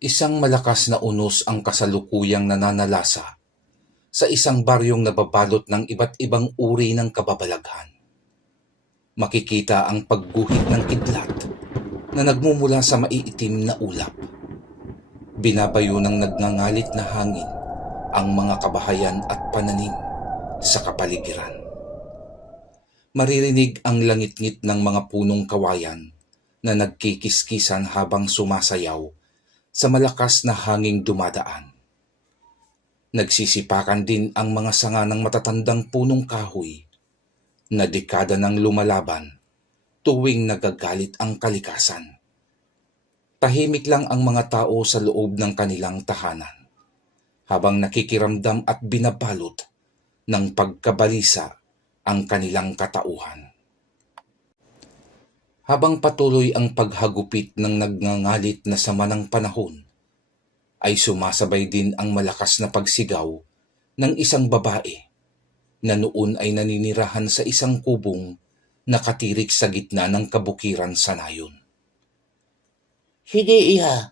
Isang malakas na unos ang kasalukuyang nananalasa sa isang baryong nababalot ng iba't ibang uri ng kababalaghan. Makikita ang pagguhit ng kidlat na nagmumula sa maiitim na ulap. Binabayo ng nagngangalit na hangin ang mga kabahayan at pananim sa kapaligiran. Maririnig ang langit-ngit ng mga punong kawayan na nagkikiskisan habang sumasayaw sa malakas na hanging dumadaan. Nagsisipakan din ang mga sanga ng matatandang punong kahoy na dekada nang lumalaban tuwing nagagalit ang kalikasan. Tahimik lang ang mga tao sa loob ng kanilang tahanan habang nakikiramdam at binabalot ng pagkabalisa ang kanilang katauhan. Habang patuloy ang paghagupit ng nagngangalit na sama ng panahon, ay sumasabay din ang malakas na pagsigaw ng isang babae na noon ay naninirahan sa isang kubong nakatirik sa gitna ng kabukiran sa nayon. Sige iha,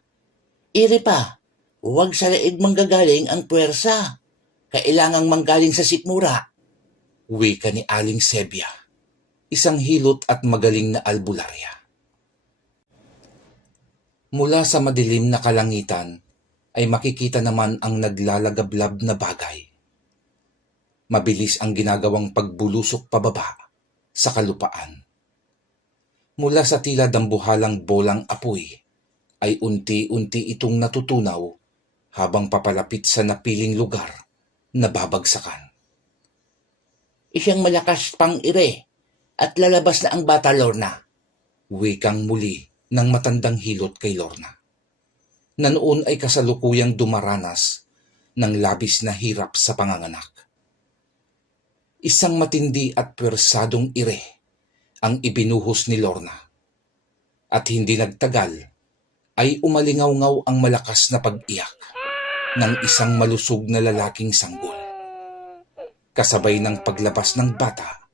iri pa, huwag sa leeg manggagaling ang puwersa. Kailangang manggaling sa sikmura. Wika ni Aling Sebia, isang hilot at magaling na albularya. Mula sa madilim na kalangitan ay makikita naman ang naglalagablab na bagay. Mabilis ang ginagawang pagbulusok pababa sa kalupaan. Mula sa tila dambuhalang bolang apoy ay unti-unti itong natutunaw habang papalapit sa napiling lugar na babagsakan. Isang malakas pang ire at lalabas na ang bata, Lorna. Wikang muli ng matandang hilot kay Lorna, na noon ay kasalukuyang dumaranas ng labis na hirap sa panganganak. Isang matindi at pwersadong ire ang ibinuhos ni Lorna. At hindi nagtagal ay umalingaw-ngaw ang malakas na pag-iyak ng isang malusog na lalaking sanggol. Kasabay ng paglabas ng bata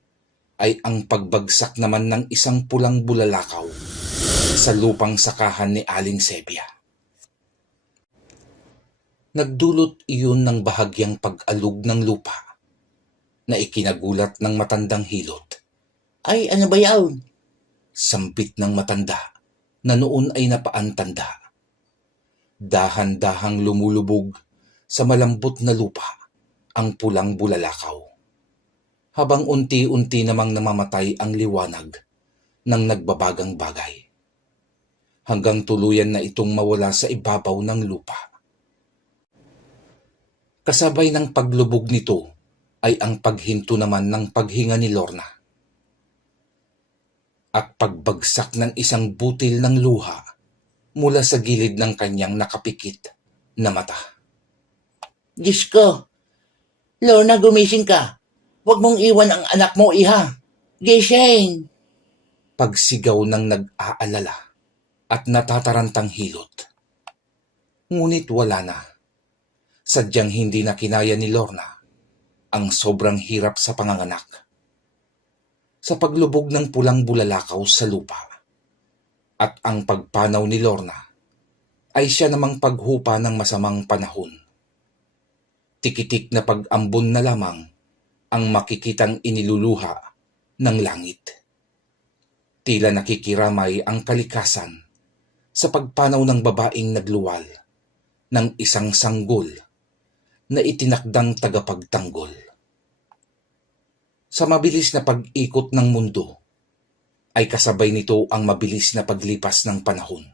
ay ang pagbagsak naman ng isang pulang bulalakaw sa lupang sakahan ni Aling Sebia. Nagdulot iyon ng bahagyang pag-alog ng lupa na ikinagulat ng matandang hilot. Ay, ano ba yawn? Sambit ng matanda na noon ay napaantanda. Dahan-dahang lumulubog sa malambot na lupa ang pulang bulalakaw, habang unti-unti namang namamatay ang liwanag ng nagbabagang bagay, hanggang tuluyan na itong mawala sa ibabaw ng lupa. Kasabay ng paglubog nito ay ang paghinto naman ng paghinga ni Lorna at pagbagsak ng isang butil ng luha mula sa gilid ng kanyang nakapikit na mata. Diyos ko, Lorna, gumising ka. Huwag mong iwan ang anak mo, iha. Gising! Pagsigaw ng nag-aalala at natatarantang hilot. Ngunit wala na. Sadyang hindi na kinaya ni Lorna ang sobrang hirap sa panganganak. Sa paglubog ng pulang bulalakaw sa lupa at ang pagpanaw ni Lorna ay siya namang paghupa ng masamang panahon. Tikitik na pag-ambon na lamang ang makikitang iniluluha ng langit. Tila nakikiramay ang kalikasan sa pagpanaw ng babaeng nagluwal ng isang sanggol na itinakdang tagapagtanggol. Sa mabilis na pag-ikot ng mundo ay kasabay nito ang mabilis na paglipas ng panahon.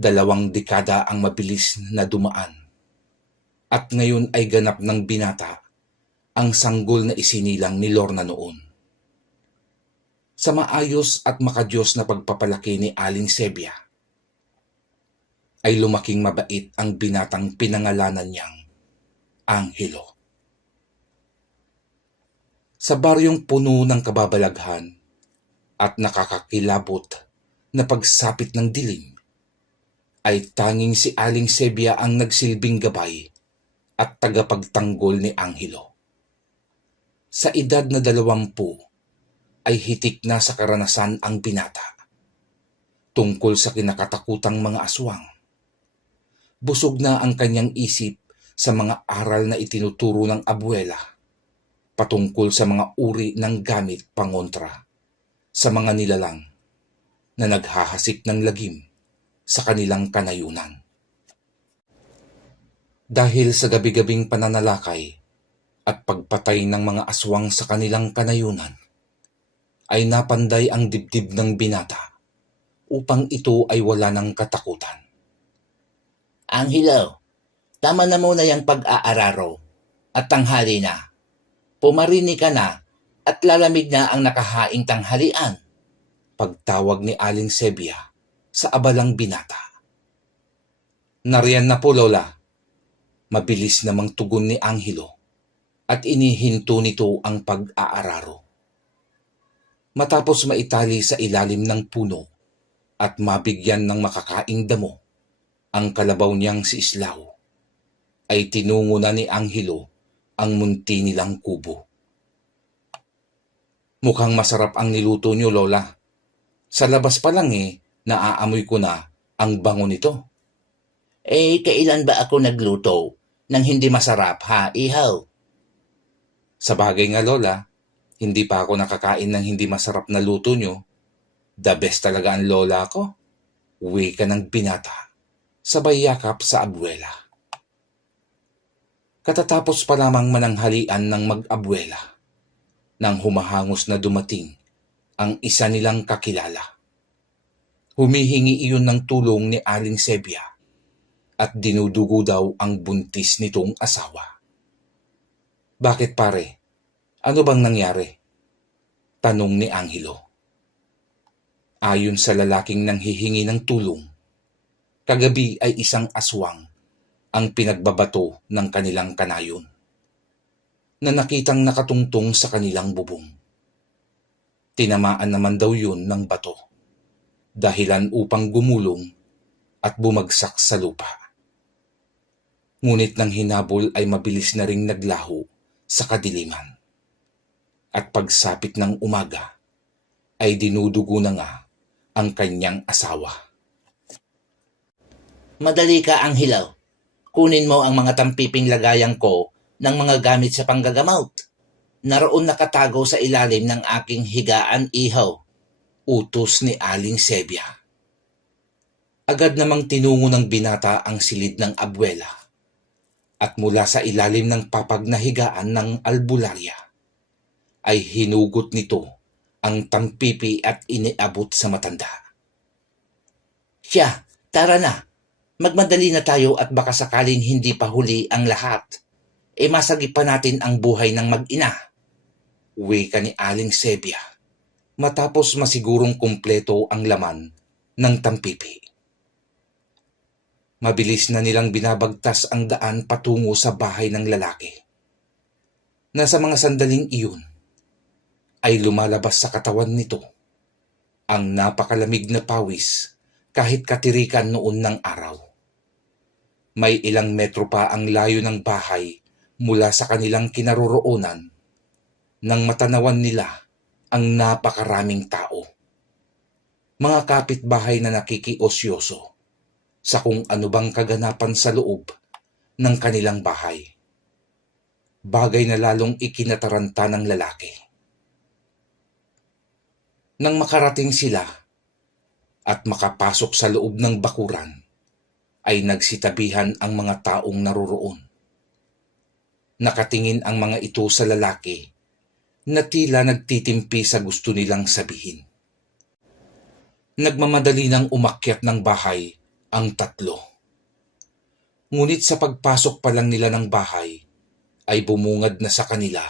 2 dekada ang mabilis na dumaan at ngayon ay ganap ng binata ang sanggol na isinilang ni Lorna noon. Sa maayos at makadiyos na pagpapalaki ni Aling Sebia, ay lumaking mabait ang binatang pinangalanan niyang Angelo. Sa baryong puno ng kababalaghan at nakakakilabot na pagsapit ng dilim, ay tanging si Aling Sebia ang nagsilbing gabay at tagapagtanggol ni Angelo. Sa edad na 20 ay hitik na sa karanasan ang binata tungkol sa kinakatakutang mga aswang Busog na ang kanyang isip sa mga aral na itinuturo ng abuela patungkol sa mga uri ng gamit pangontra sa mga nilalang na naghahasik ng lagim sa kanilang kanayunan. Dahil sa gabi-gabing pananalakay at pagpatay ng mga aswang sa kanilang kanayunan, ay napanday ang dibdib ng binata upang ito ay wala ng katakutan. Angelo, tama na muna yung pag-aararo at tanghali na. Pumarini ka na at lalamig na ang nakahaing tanghalian. Pagtawag ni Aling Sebia sa abalang binata. Nariyan na po, Lola. Mabilis namang tugon ni Angelo at inihinto nito ang pag-aararo. Matapos maitali sa ilalim ng puno at mabigyan ng makakaing damo ang kalabaw niyang si Islaw, ay tinungo na ni Angelo ang munti nilang kubo. Mukhang masarap ang niluto niyo, Lola. Sa labas pa lang naaamoy ko na ang bango nito. Kailan ba ako nagluto nang hindi masarap, ha, ihaw? Sa bagay nga, Lola, hindi pa ako nakakain ng hindi masarap na luto niyo. The best talaga ang lola ko. Uwi ka ng binata, sabay yakap sa abuela. Katatapos pa lamang mananghalian ng mag-abuela nang humahangos na dumating ang isa nilang kakilala. Humihingi iyon ng tulong ni Aling Sebia at dinudugo daw ang buntis nitong asawa. Bakit pare? Ano bang nangyari? Tanong ni Angelo. Ayon sa lalaking nanghihingi ng tulong, kagabi ay isang aswang ang pinagbabato ng kanilang kanayon na nakitang nakatungtong sa kanilang bubong. Tinamaan naman daw yun ng bato, dahilan upang gumulong at bumagsak sa lupa. Ngunit nang hinabol ay mabilis na ring naglaho sa kadiliman. At pagsapit ng umaga, ay dinudugo na nga ang kanyang asawa. Madali ka, Angelo. Kunin mo ang mga tampiping lagayan ko ng mga gamit sa panggagamot. Naroon nakatago sa ilalim ng aking higaan, ihaw. Utos ni Aling Sebia. Agad namang tinungo ng binata ang silid ng abuela at mula sa ilalim ng papag na higaan ng albularya ay hinugot nito ang tampipi at iniabot sa matanda. Siya, tara na. Magmadali na tayo at baka sakaling hindi pa huli ang lahat. Masagip pa natin ang buhay ng mag-ina. Wika ni Aling Sebia matapos masigurong kumpleto ang laman ng tampipi. Mabilis na nilang binabagtas ang daan patungo sa bahay ng lalaki. Nasa mga sandaling iyon ay lumalabas sa katawan nito ang napakalamig na pawis kahit katirikan noon ng araw. May ilang metro pa ang layo ng bahay mula sa kanilang kinaroroonan nang matanawan nila ang napakaraming tao. Mga kapitbahay na nakikiosyoso sa kung ano bang kaganapan sa loob ng kanilang bahay. Bagay na lalong ikinataranta ng lalaki. Nang makarating sila at makapasok sa loob ng bakuran, ay nagsitabihan ang mga taong naroroon. Nakatingin ang mga ito sa lalaki na tila nagtitimpi sa gusto nilang sabihin. Nagmamadali ng umakyat ng bahay ang tatlo. Ngunit sa pagpasok pa lang nila ng bahay, ay bumungad na sa kanila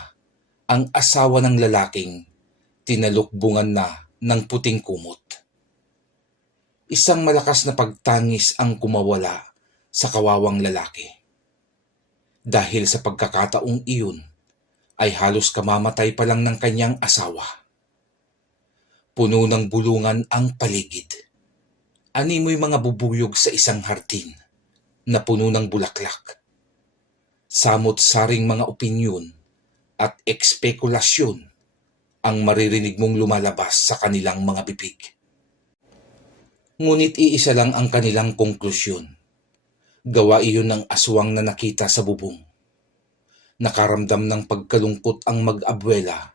ang asawa ng lalaking tinalukbungan na ng puting kumot. Isang malakas na pagtangis ang kumawala sa kawawang lalaki. Dahil sa pagkakataong iyon, ay halos kamamatay pa lang ng kanyang asawa. Puno ng bulungan ang paligid. Animoy mga bubuyog sa isang hardin na puno ng bulaklak. Samot-saring mga opinyon at ekspekulasyon ang maririnig mong lumalabas sa kanilang mga bibig. Ngunit iisa lang ang kanilang konklusyon. Gawa iyon ng aswang na nakita sa bubong. Nakaramdam ng pagkalungkot ang mag-abuela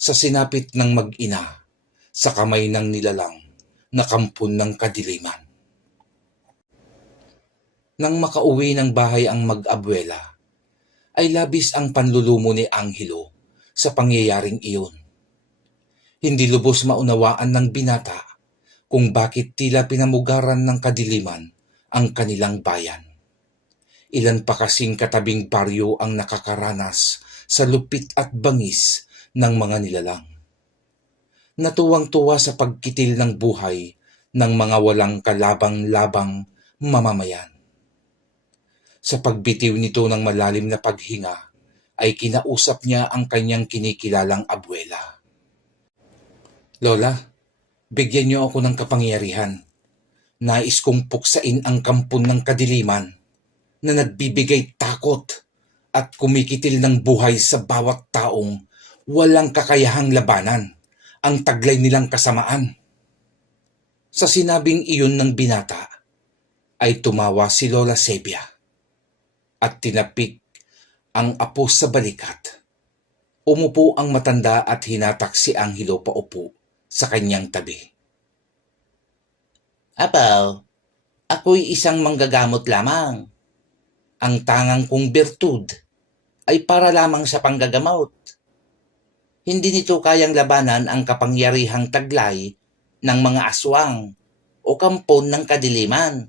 sa sinapit ng mag-ina sa kamay ng nilalang na kampon ng kadiliman. Nang makauwi ng bahay ang mag-abuela, ay labis ang panlulumo ni Angelo sa pangyayaring iyon. Hindi lubos maunawaan ng binata kung bakit tila pinamugaran ng kadiliman ang kanilang bayan. Ilan pa kasing katabing baryo ang nakakaranas sa lupit at bangis ng mga nilalang. Natuwang-tuwa sa pagkitil ng buhay ng mga walang kalabang-labang mamamayan. Sa pagbitiw nito ng malalim na paghinga, ay kinausap niya ang kanyang kinikilalang abuela. Lola, bigyan niyo ako ng kapangyarihan. Nais kong puksain ang kampon ng kadiliman na nagbibigay takot at kumikitil ng buhay sa bawat taong walang kakayahang labanan ang taglay nilang kasamaan. Sa sinabing iyon ng binata, ay tumawa si Lola Sebia at tinapik ang apo sa balikat. Umupo ang matanda at hinatak si Angelo paupo sa kanyang tabi. Apaw, ako'y isang manggagamot lamang. Ang tangang kong bertud ay para lamang sa panggagamot. Hindi nito kayang labanan ang kapangyarihang taglay ng mga aswang o kampon ng kadiliman.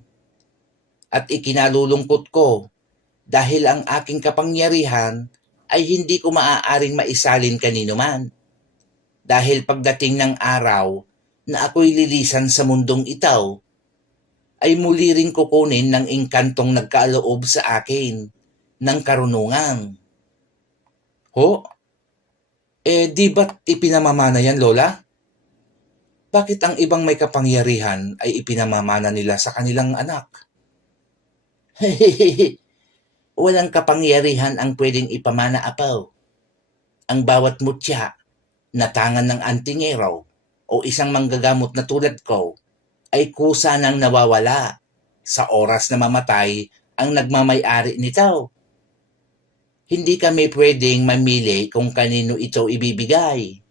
At ikinalulungkot ko dahil ang aking kapangyarihan ay hindi ko maaaring maisalin kanino man. Dahil pagdating ng araw na ako'y lilisan sa mundong itaw, ay muli ring kukunin ng engkantong nagkaloob sa akin ng karunungan. Ho? Di ba't ipinamamana yan, Lola? Bakit ang ibang may kapangyarihan ay ipinamamana nila sa kanilang anak? Walang kapangyarihan ang pwedeng ipamana, apaw. Ang bawat mutya na tangan ng antingero o isang manggagamot na tulad ko ay kusa nang nawawala sa oras na mamatay ang nagmamay-ari nito. Hindi kami pwedeng mamili kung kanino ito ibibigay.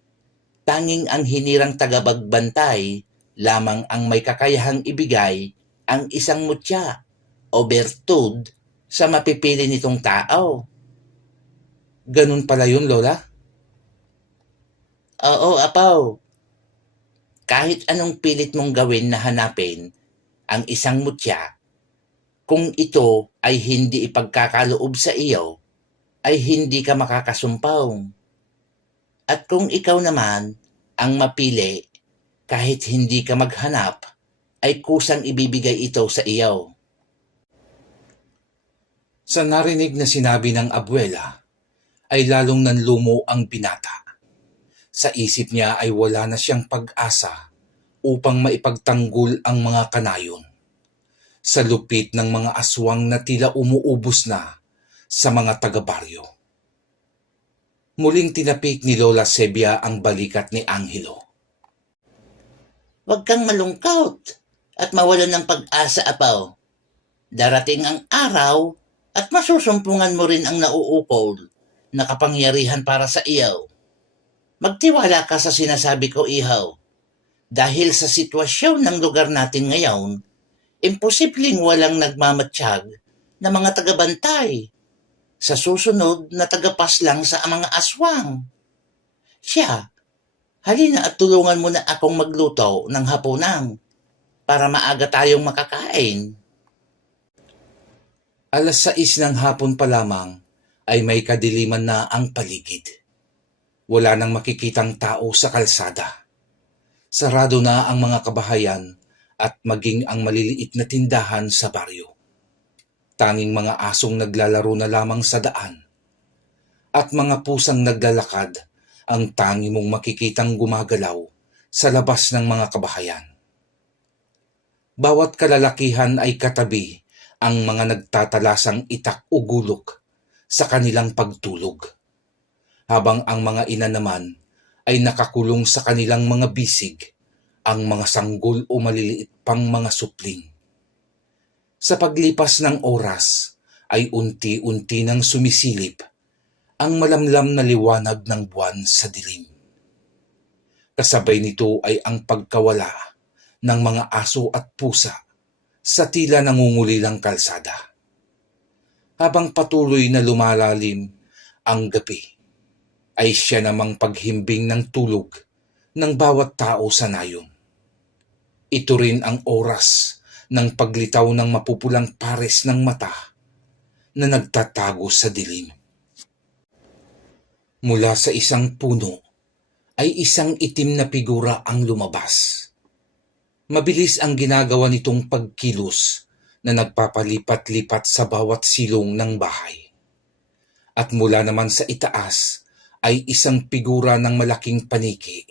Tanging ang hinirang tagabagbantay lamang ang may kakayahang ibigay ang isang mutya o bertud sa mapipili nitong tao. Ganun pala yun, Lola? Oo, apaw. Kahit anong pilit mong gawin na hanapin ang isang mutya, kung ito ay hindi ipagkakaloob sa iyo, ay hindi ka makakasumpaw. At kung ikaw naman ang mapili, kahit hindi ka maghanap, ay kusang ibibigay ito sa iyo. Sa narinig na sinabi ng abuela, ay lalong nanlumo ang binata. Sa isip niya ay wala na siyang pag-asa upang maipagtanggol ang mga kanayon sa lupit ng mga aswang na tila umuubos na sa mga taga-baryo. Muling tinapik ni Lola Sebia ang balikat ni Angelo. Huwag kang malungkot at mawalan ng pag-asa, apaw. Darating ang araw at masusumpungan mo rin ang nauukol na kapangyarihan para sa iyo. Magtiwala ka sa sinasabi ko, ihaw. Dahil sa sitwasyon ng lugar natin ngayon, imposibleng walang nagmamatsyag na mga tagabantay. Sa susunod na tagapas lang sa mga aswang. Siya, halina at tulungan mo na akong magluto ng hapunan para maaga tayong makakain. 6:00 ng hapon pa lamang ay may kadiliman na ang paligid. Wala nang makikitang tao sa kalsada. Sarado na ang mga kabahayan at maging ang maliliit na tindahan sa baryo. Tanging mga asong naglalaro na lamang sa daan at mga pusang naglalakad ang tangi mong makikitang gumagalaw sa labas ng mga kabahayan. Bawat kalalakihan ay katabi ang mga nagtatalasang itak o gulok sa kanilang pagtulog, habang ang mga ina naman ay nakakulong sa kanilang mga bisig, ang mga sanggol o maliliit pang mga supling. Sa paglipas ng oras ay unti-unti nang sumisilip ang malamlam na liwanag ng buwan sa dilim. Kasabay nito ay ang pagkawala ng mga aso at pusa sa tila nangungulilang kalsada. Habang patuloy na lumalalim ang gabi, ay siya namang paghimbing ng tulog ng bawat tao sa nayon. Ito rin ang oras ng paglitaw ng mapupulang pares ng mata na nagtatago sa dilim. Mula sa isang puno ay isang itim na figura ang lumabas. Mabilis ang ginagawa nitong pagkilos na nagpapalipat-lipat sa bawat silong ng bahay. At mula naman sa itaas ay isang figura ng malaking paniki,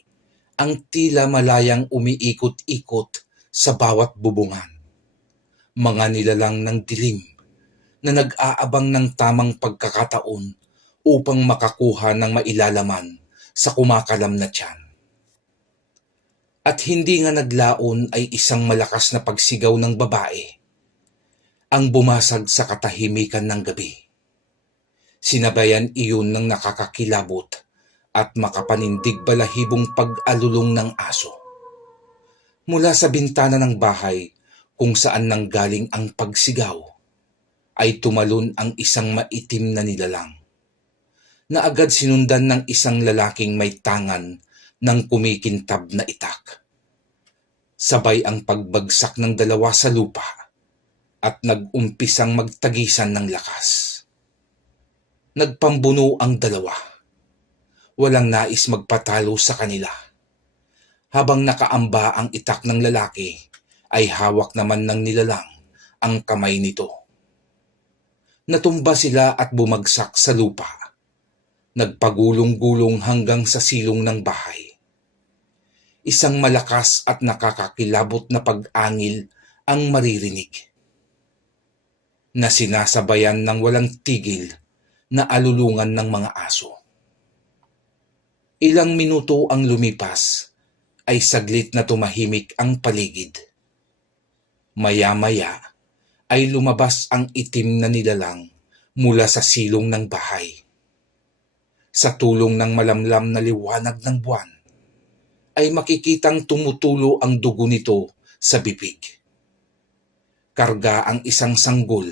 ang tila malayang umiikot-ikot sa bawat bubungan. Mga nilalang ng dilim na nag-aabang ng tamang pagkakataon upang makakuha ng mailalaman sa kumakalam na tiyan. At hindi nga naglaon ay isang malakas na pagsigaw ng babae ang bumasag sa katahimikan ng gabi. Sinabayan iyon ng nakakakilabot at makapanindig balahibong pag-alulong ng aso. Mula sa bintana ng bahay kung saan nanggaling ang pagsigaw, ay tumalon ang isang maitim na nilalang na agad sinundan ng isang lalaking may tangan ng kumikintab na itak. Sabay ang pagbagsak ng dalawa sa lupa at nag-umpisang magtagisan ng lakas. Nagpambuno ang dalawa. Walang nais magpatalo sa kanila. Habang nakaamba ang itak ng lalaki, ay hawak naman ng nilalang ang kamay nito. Natumba sila at bumagsak sa lupa. Nagpagulong-gulong hanggang sa silong ng bahay. Isang malakas at nakakakilabot na pag-angil ang maririnig, na sinasabayan ng walang tigil na alulungan ng mga aso. Ilang minuto ang lumipas, ay saglit na tumahimik ang paligid. Maya-maya ay lumabas ang itim na nilalang mula sa silong ng bahay. Sa tulong ng malamlam na liwanag ng buwan, ay makikitang tumutulo ang dugo nito sa bibig. Karga ang isang sanggol,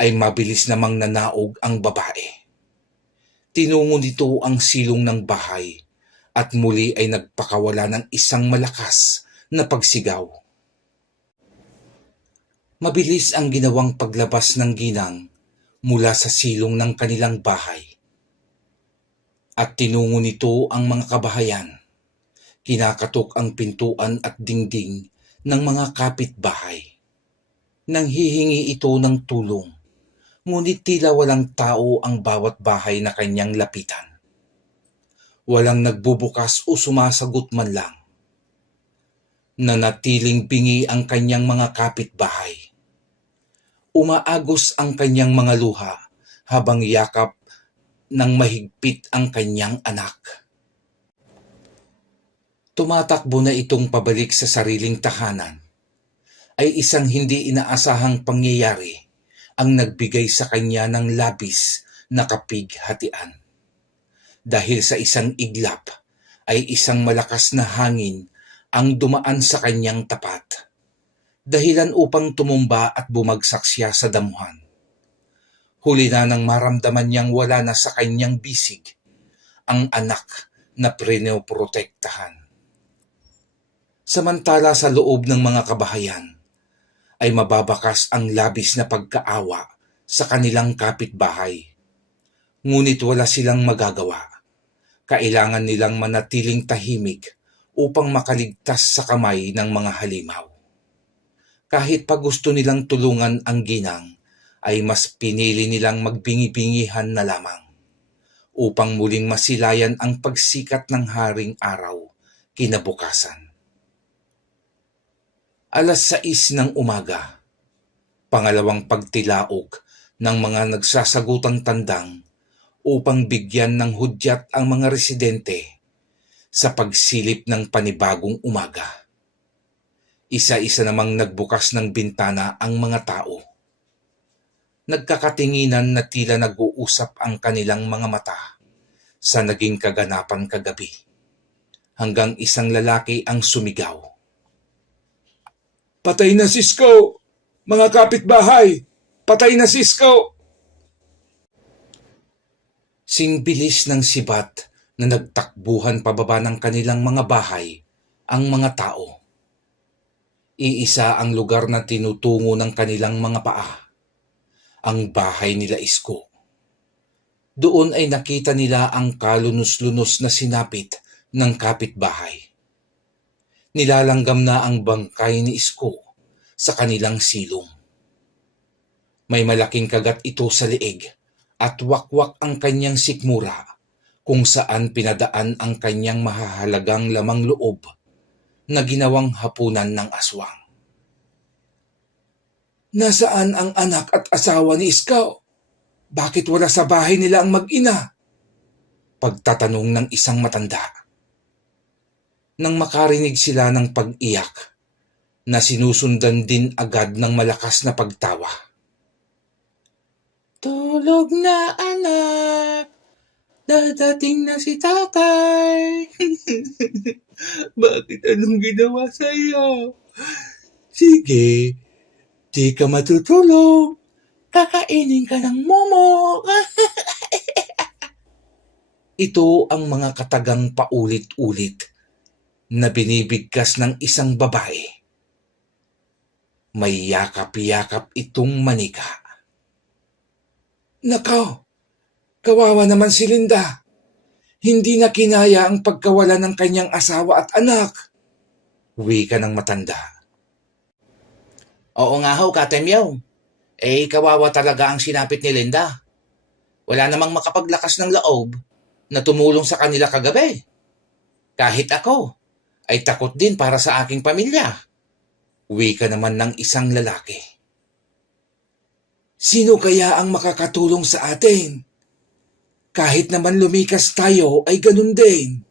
ay mabilis namang nanaog ang babae. Tinungo nito ang silong ng bahay at muli ay nagpakawala ng isang malakas na pagsigaw. Mabilis ang ginawang paglabas ng ginang mula sa silong ng kanilang bahay. At tinungo nito ang mga kabahayan. Kinakatok ang pintuan at dingding ng mga kapitbahay. Nanghihingi ito ng tulong, ngunit tila walang tao ang bawat bahay na kanyang lapitan. Walang nagbubukas o sumasagot man lang. Nanatiling bingi ang kanyang mga kapitbahay. Umaagos ang kanyang mga luha habang yakap ng mahigpit ang kanyang anak. Tumatakbo na itong pabalik sa sariling tahanan, ay isang hindi inaasahang pangyayari ang nagbigay sa kanya ng labis na kapighatian. Dahil sa isang iglap ay isang malakas na hangin ang dumaan sa kanyang tapat, dahilan upang tumumba at bumagsak siya sa damuhan. Huli na nang maramdaman niyang wala na sa kanyang bisig ang anak na pinoprotektahan. Samantala sa loob ng mga kabahayan ay mababakas ang labis na pagkaawa sa kanilang kapitbahay. Ngunit wala silang magagawa. Kailangan nilang manatiling tahimik upang makaligtas sa kamay ng mga halimaw. Kahit pa gusto nilang tulungan ang ginang, ay mas pinili nilang magbingi-bingihan na lamang upang muling masilayan ang pagsikat ng haring araw kinabukasan. 6:00 ng umaga, pangalawang pagtilaok ng mga nagsasagutang tandang upang bigyan ng hudyat ang mga residente sa pagsilip ng panibagong umaga. Isa-isa namang nagbukas ng bintana ang mga tao. Nagkakatinginan na tila nag-uusap ang kanilang mga mata sa naging kaganapan kagabi. Hanggang isang lalaki ang sumigaw. Patay na si Isko! Mga kapitbahay! Patay na si Isko! Singbilis ng sibat na nagtakbuhan pababa ng kanilang mga bahay ang mga tao. Iisa ang lugar na tinutungo ng kanilang mga paa. Ang bahay nila Isko. Doon ay nakita nila ang kalunos-lunos na sinapit ng kapitbahay. Nilalanggam na ang bangkay ni Isko sa kanilang silong. May malaking kagat ito sa leeg at wakwak ang kanyang sikmura kung saan pinadaan ang kanyang mahahalagang lamang loob na ginawang hapunan ng aswang. Nasaan ang anak at asawa ni Isko? Bakit wala sa bahay nila ang mag-ina? Pagtatanong ng isang matanda. Nang makarinig sila ng pag-iyak, na sinusundan din agad ng malakas na pagtawa. Tulog na anak, dadating na si tatay. Bakit anong ginawa sa'yo? Sige, di ka matutulog. Kakainin ka ng momo. Ito ang mga katagang paulit-ulit na binibigkas ng isang babae. May yakap-yakap itong manika. Nakaw, kawawa naman si Linda. Hindi na kinaya ang pagkawala ng kanyang asawa at anak. Wika ng matanda. Oo nga ho, Katemyaw. Kawawa talaga ang sinapit ni Linda. Wala namang makapaglakas ng loob na tumulong sa kanila kagabi. Kahit ako, ay takot din para sa aking pamilya. Wika naman ng isang lalaki. Sino kaya ang makakatulong sa atin? Kahit naman lumikas tayo ay ganun din.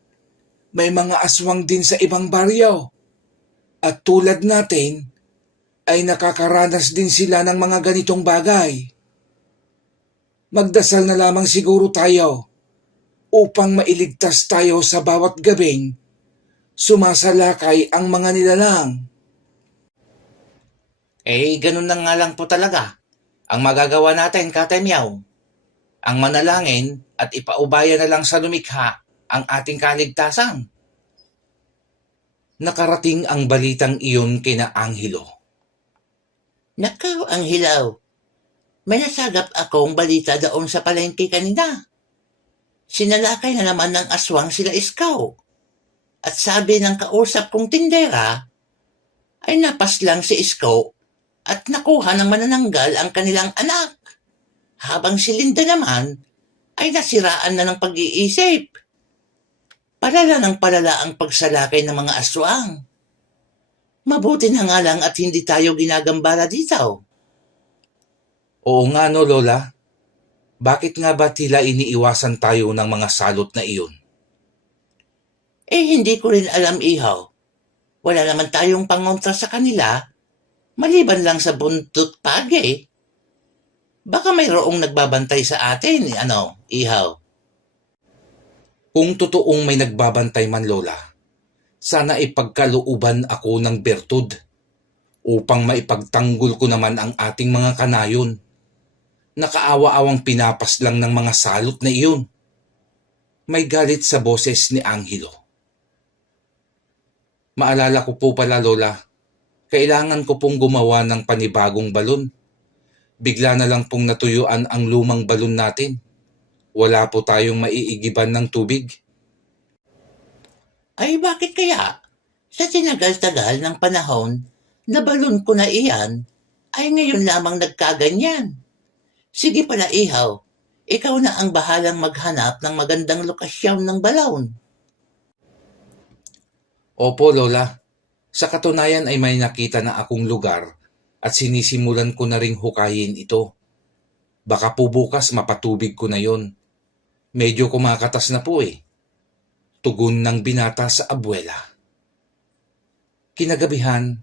May mga aswang din sa ibang baryo. At tulad natin, ay nakakaranas din sila ng mga ganitong bagay. Magdasal na lamang siguro tayo upang mailigtas tayo sa bawat gabing sumasalakay ang mga nilalang. Ganun na nga lang po talaga. Ang magagawa natin, Katemyaw, ang manalangin at ipaubaya na lang sa lumikha ang ating kaligtasan. Nakarating ang balitang iyon kina Angelo. Nakaw, ang hilaw. May nasagap akong balita doon sa palengke kanina. Sinalakay na naman ng aswang sila Isko. At sabi ng kausap kong tindera, ay napaslang si Isko at nakuha ng manananggal ang kanilang anak. Habang si Linda naman ay nasiraan na ng pag-iisip. Palala ng palala ang pagsalakay ng mga aswang. Mabuti na nga lang at hindi tayo ginagambala dito. Oo nga no, Lola. Bakit nga ba tila iniiwasan tayo ng mga salot na iyon? Hindi ko rin alam, ihaw. Wala naman tayong pangontra sa kanila, maliban lang sa buntot pagi. Baka mayroong nagbabantay sa atin, ihaw. Kung totoong may nagbabantay man, Lola, sana ipagkalooban ako ng bertud upang maipagtanggol ko naman ang ating mga kanayon. Nakaawa-awang pinapas lang ng mga salot na iyon. May galit sa boses ni Angelo. Maalala ko po pala, Lola, kailangan ko pong gumawa ng panibagong balon. Bigla na lang pong natuyuan ang lumang balon natin. Wala po tayong maiigiban ng tubig. Ay bakit kaya? Sa tinagal-tagal ng panahon, na balon ko na iyan, ay ngayon lamang nagkaganyan. Sige pala, ihaw, ikaw na ang bahalang maghanap ng magandang lokasyon ng balon. Opo, Lola. Sa katunayan ay may nakita na akong lugar at sinisimulan ko na ring hukayin ito. Baka po bukas mapatubig ko na yon. Medyo kumakatas na po eh. Tugon ng binata sa abuela. Kinagabihan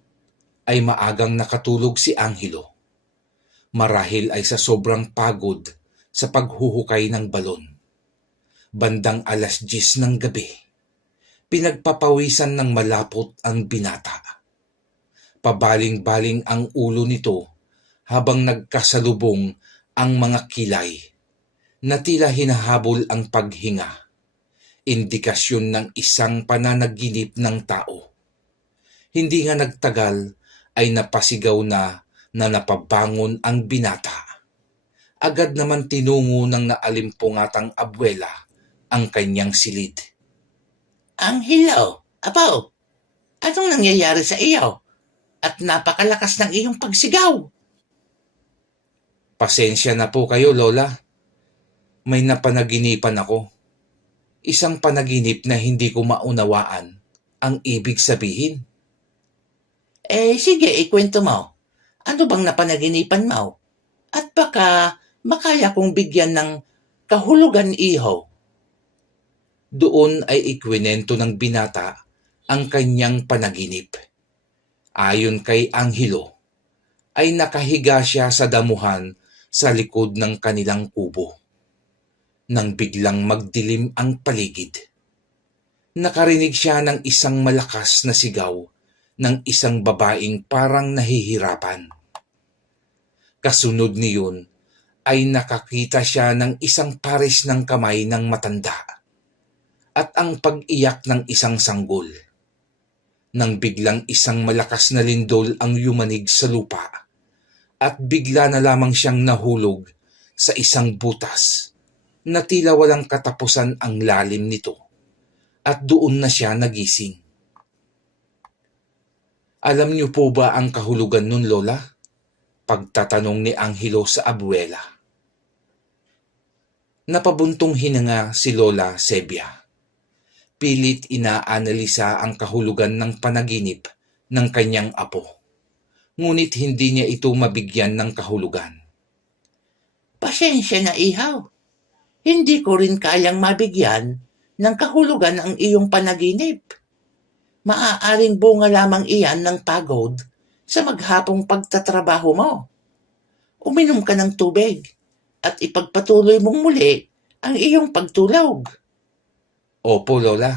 ay maagang nakatulog si Angelo. Marahil ay sa sobrang pagod sa paghuhukay ng balon. Bandang 10:00 ng gabi, pinagpapawisan ng malapot ang binata. Pabaling-baling ang ulo nito habang nagkasalubong ang mga kilay na tila hinahabol ang paghinga. Indikasyon ng isang pananaginip ng tao. Hindi nga nagtagal ay napasigaw na napabangon ang binata. Agad naman tinungo ng naalimpungatang abuela ang kanyang silid. Anghelo, apo, anong nangyayari sa iyo? At napakalakas ng iyong pagsigaw. Pasensya na po kayo, Lola. May napanaginipan ako. Isang panaginip na hindi ko maunawaan ang ibig sabihin. Sige, ikwento mo. Ano bang napanaginipan mo? At baka makaya kong bigyan ng kahulugan, iho. Doon ay ikwinento ng binata ang kanyang panaginip. Ayon kay Anghelo, ay nakahiga siya sa damuhan sa likod ng kanilang kubo. Nang biglang magdilim ang paligid, nakarinig siya ng isang malakas na sigaw ng isang babaeng parang nahihirapan. Kasunod niyon ay nakakita siya ng isang pares ng kamay ng matanda at ang pag-iyak ng isang sanggol. Nang biglang isang malakas na lindol ang yumanig sa lupa at bigla na lamang siyang nahulog sa isang butas na tila walang katapusan ang lalim nito at doon na siya nagising. Alam niyo po ba ang kahulugan nun, Lola? Pagtatanong ni Anghelo sa abuela. Napabuntong hininga si Lola Sebia. Pilit inaanalisa ang kahulugan ng panaginip ng kanyang apo. Ngunit hindi niya ito mabigyan ng kahulugan. Pasensya na, ihaw. Hindi ko rin kayang mabigyan ng kahulugan ang iyong panaginip. Maaaring bunga lamang iyan ng pagod sa maghapong pagtatrabaho mo. Uminom ka ng tubig at ipagpatuloy mong muli ang iyong pagtulog. Opo, Lola.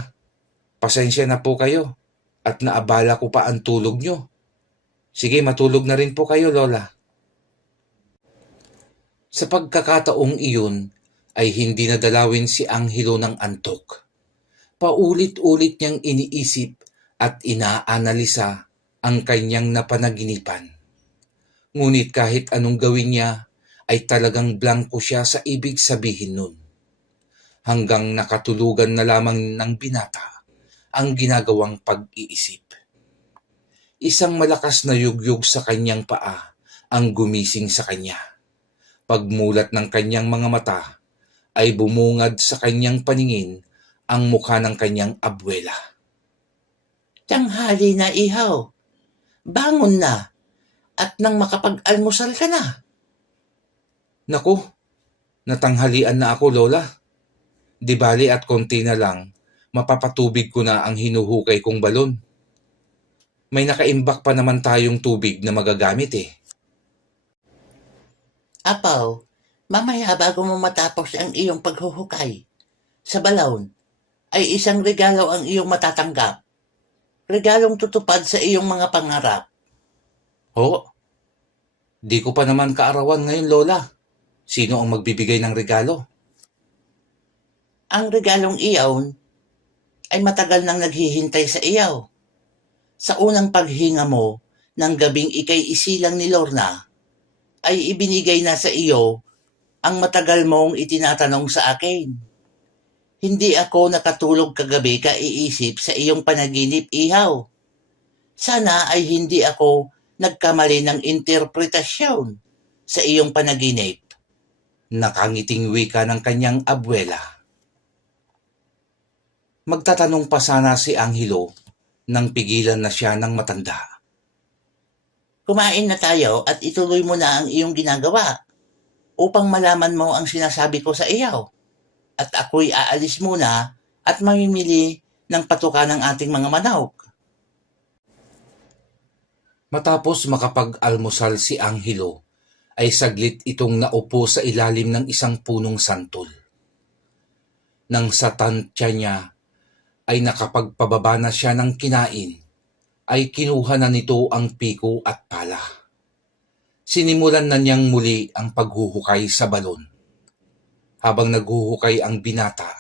Pasensya na po kayo at naabala ko pa ang tulog nyo. Sige, matulog na rin po kayo, Lola. Sa pagkakataong iyon ay hindi nadalawin si Anghelo ng antok. Paulit-ulit niyang iniisip at inaanalisa ang kanyang napanaginipan. Ngunit kahit anong gawin niya ay talagang blanko siya sa ibig sabihin nun. Hanggang nakatulugan na lamang ng binata ang ginagawang pag-iisip. Isang malakas na yugyug sa kanyang paa ang gumising sa kanya. Pagmulat ng kanyang mga mata ay bumungad sa kanyang paningin ang mukha ng kanyang abuela. Tanghali na, ihaw. Bangon na at nang makapag-almusal ka na. Naku, natanghalian na ako, Lola. Di bali at konti na lang, mapapatubig ko na ang hinuhukay kong balon. May nakaimbak pa naman tayong tubig na magagamit eh. Apaw, mamaya bago mo matapos ang iyong paghuhukay, sa balon ay isang regalo ang iyong matatanggap. Regalong tutupad sa iyong mga pangarap. Ho? Di ko pa naman kaarawan ngayon, Lola. Sino ang magbibigay ng regalo? Ang regalong iyon ay matagal nang naghihintay sa iyo. Sa unang paghinga mo ng gabing ikay isilang ni Lorna, ay ibinigay na sa iyo ang matagal mong itinatanong sa akin. Hindi ako nakatulog kagabi kaiisip sa iyong panaginip, ihaw. Sana ay hindi ako nagkamali ng interpretasyon sa iyong panaginip. Nakangiting wika ng kanyang abuela. Magtatanong pa sana si Anghelo nang pigilan na siya ng matanda. Kumain na tayo at ituloy mo na ang iyong ginagawa upang malaman mo ang sinasabi ko sa iyo. At ako'y aalis muna at mamimili ng patuka ng ating mga manok. Matapos makapag-almusal si Anghelo, ay saglit itong naupo sa ilalim ng isang punong santol. Nang sa tansya niya ay nakapagpababa na siya ng kinain, ay kinuha na nito ang piko at pala. Sinimulan na niyang muli ang paghuhukay sa balon. Habang naghuhukay ang binata,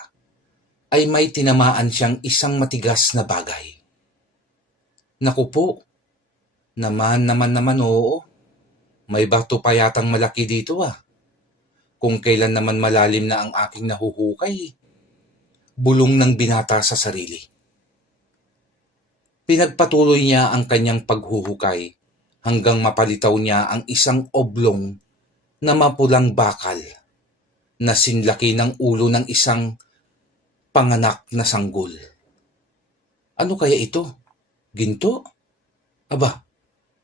ay may tinamaan siyang isang matigas na bagay. Naku po, naman oo. May bato pa yatang malaki dito ah. Kung kailan naman malalim na ang aking nahuhukay. Bulong ng binata sa sarili. Pinagpatuloy niya ang kanyang paghuhukay hanggang mapalitaw niya ang isang oblong na mapulang bakal na sinlaki ng ulo ng isang panganak na sanggol. Ano kaya ito? Ginto? Aba,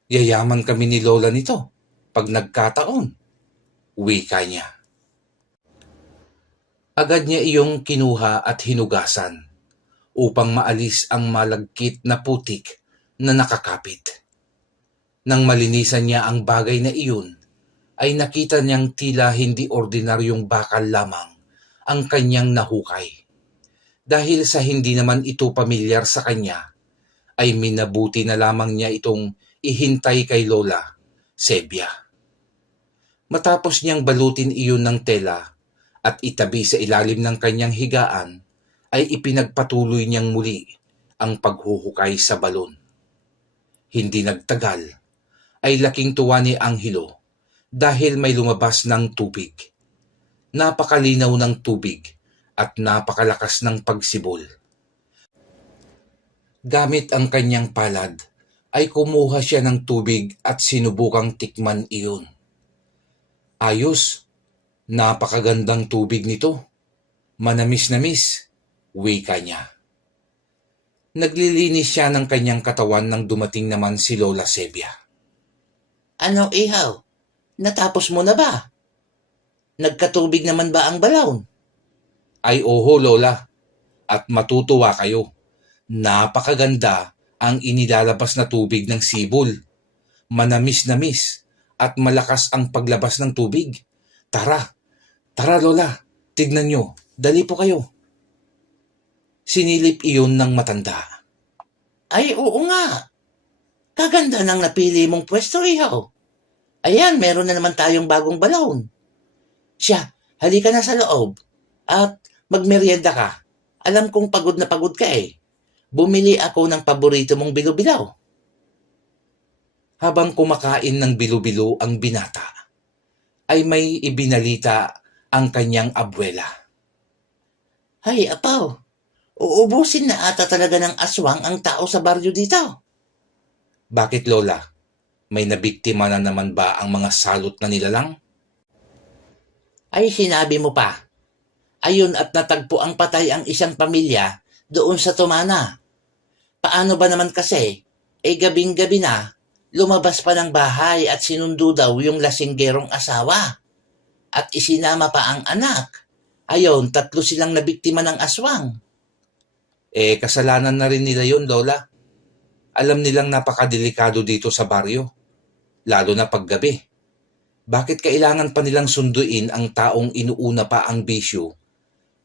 yayaman kami ni Lola nito pag nagkataon, wika niya. Agad niya iyong kinuha at hinugasan upang maalis ang malagkit na putik na nakakapit. Nang malinisan niya ang bagay na iyon, ay nakita niyang tila hindi ordinaryong bakal lamang ang kanyang nahukay. Dahil sa hindi naman ito pamilyar sa kanya, ay minabuti na lamang niya itong ihintay kay Lola Sebia. Matapos niyang balutin iyon ng tela at itabi sa ilalim ng kanyang higaan, ay ipinagpatuloy niyang muli ang paghuhukay sa balon. Hindi nagtagal, ay laking tuwa ni Angelo dahil may lumabas ng tubig. Napakalinaw ng tubig at napakalakas ng pagsibol. Gamit ang kanyang palad, ay kumuha siya ng tubig at sinubukang tikman iyon. Ayos, napakagandang tubig nito. Manamis-namis, wika niya. Naglilinis siya ng kanyang katawan nang dumating naman si Lola Sebia. Ano, ihaw? Natapos mo na ba? Nagkatubig naman ba ang balon? Ay oho, Lola, at matutuwa kayo. Napakaganda ang inilalabas na tubig ng sibol. Manamis-namis at malakas ang paglabas ng tubig. Tara Lola, tignan nyo, dali po kayo. Sinilip iyon ng matanda. Ay, oo nga. Kaganda ng napili mong pwesto, ihaw. Ayan, meron na naman tayong bagong balon. Siya, halika na sa loob at magmerienda ka. Alam kong pagod na pagod ka eh. Bumili ako ng paborito mong bilo-bilaw. Habang kumakain ng bilo-bilo ang binata, ay may ibinalita ang kanyang abuela. Hay, apaw. Uubusin na ata talaga ng aswang ang tao sa baryo dito. Bakit, Lola? May nabiktima na naman ba ang mga salot na nilalang? Ay, sinabi mo pa. Ayun at natagpo ang patay ang isang pamilya doon sa Tumana. Paano ba naman kasi? Gabing-gabi na, lumabas pa ng bahay at sinundo daw yung lasinggerong asawa. At isinama pa ang anak. Ayon, 3 silang nabiktima ng aswang. Kasalanan na rin nila yun, Lola. Alam nilang napakadelikado dito sa baryo, lalo na paggabi. Bakit kailangan pa nilang sunduin ang taong inuuna pa ang bisyo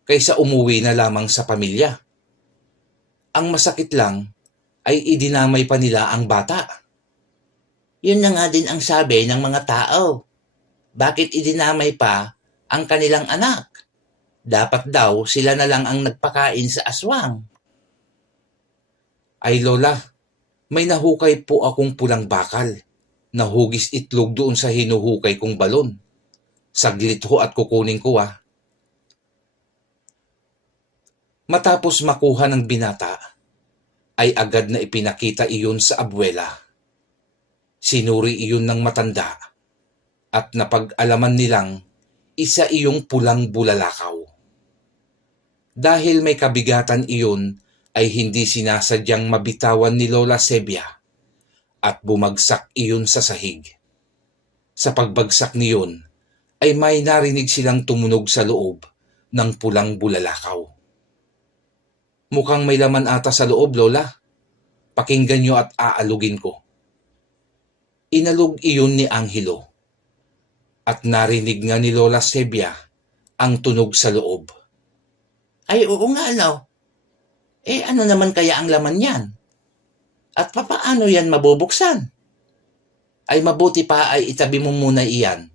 kaysa umuwi na lamang sa pamilya? Ang masakit lang ay idinamay pa nila ang bata. Yun na nga din ang sabi ng mga tao. Bakit idinamay pa ang kanilang anak? Dapat daw sila na lang ang nagpakain sa aswang. Ay Lola, may nahukay po akong pulang bakal. Nahugis itlog doon sa hinuhukay kong balon. Saglit ho at kukunin ko ah. Matapos makuha ng binata, ay agad na ipinakita iyon sa abuela. Sinuri iyon ng matanda at napag-alaman nilang isa iyong pulang bulalakaw. Dahil may kabigatan iyon, ay hindi sinasadyang mabitawan ni Lola Sebia at bumagsak iyon sa sahig. Sa pagbagsak niyon, ay may narinig silang tumunog sa loob ng pulang bulalakaw. Mukhang may laman ata sa loob, Lola. Pakinggan niyo at aalugin ko. Inalog iyon ni Angelo. At narinig nga ni Lola Sebia ang tunog sa loob. Ay, oo nga, ano? Ano naman kaya ang laman yan? At papaano yan mabubuksan? Ay mabuti pa ay itabi mo muna iyan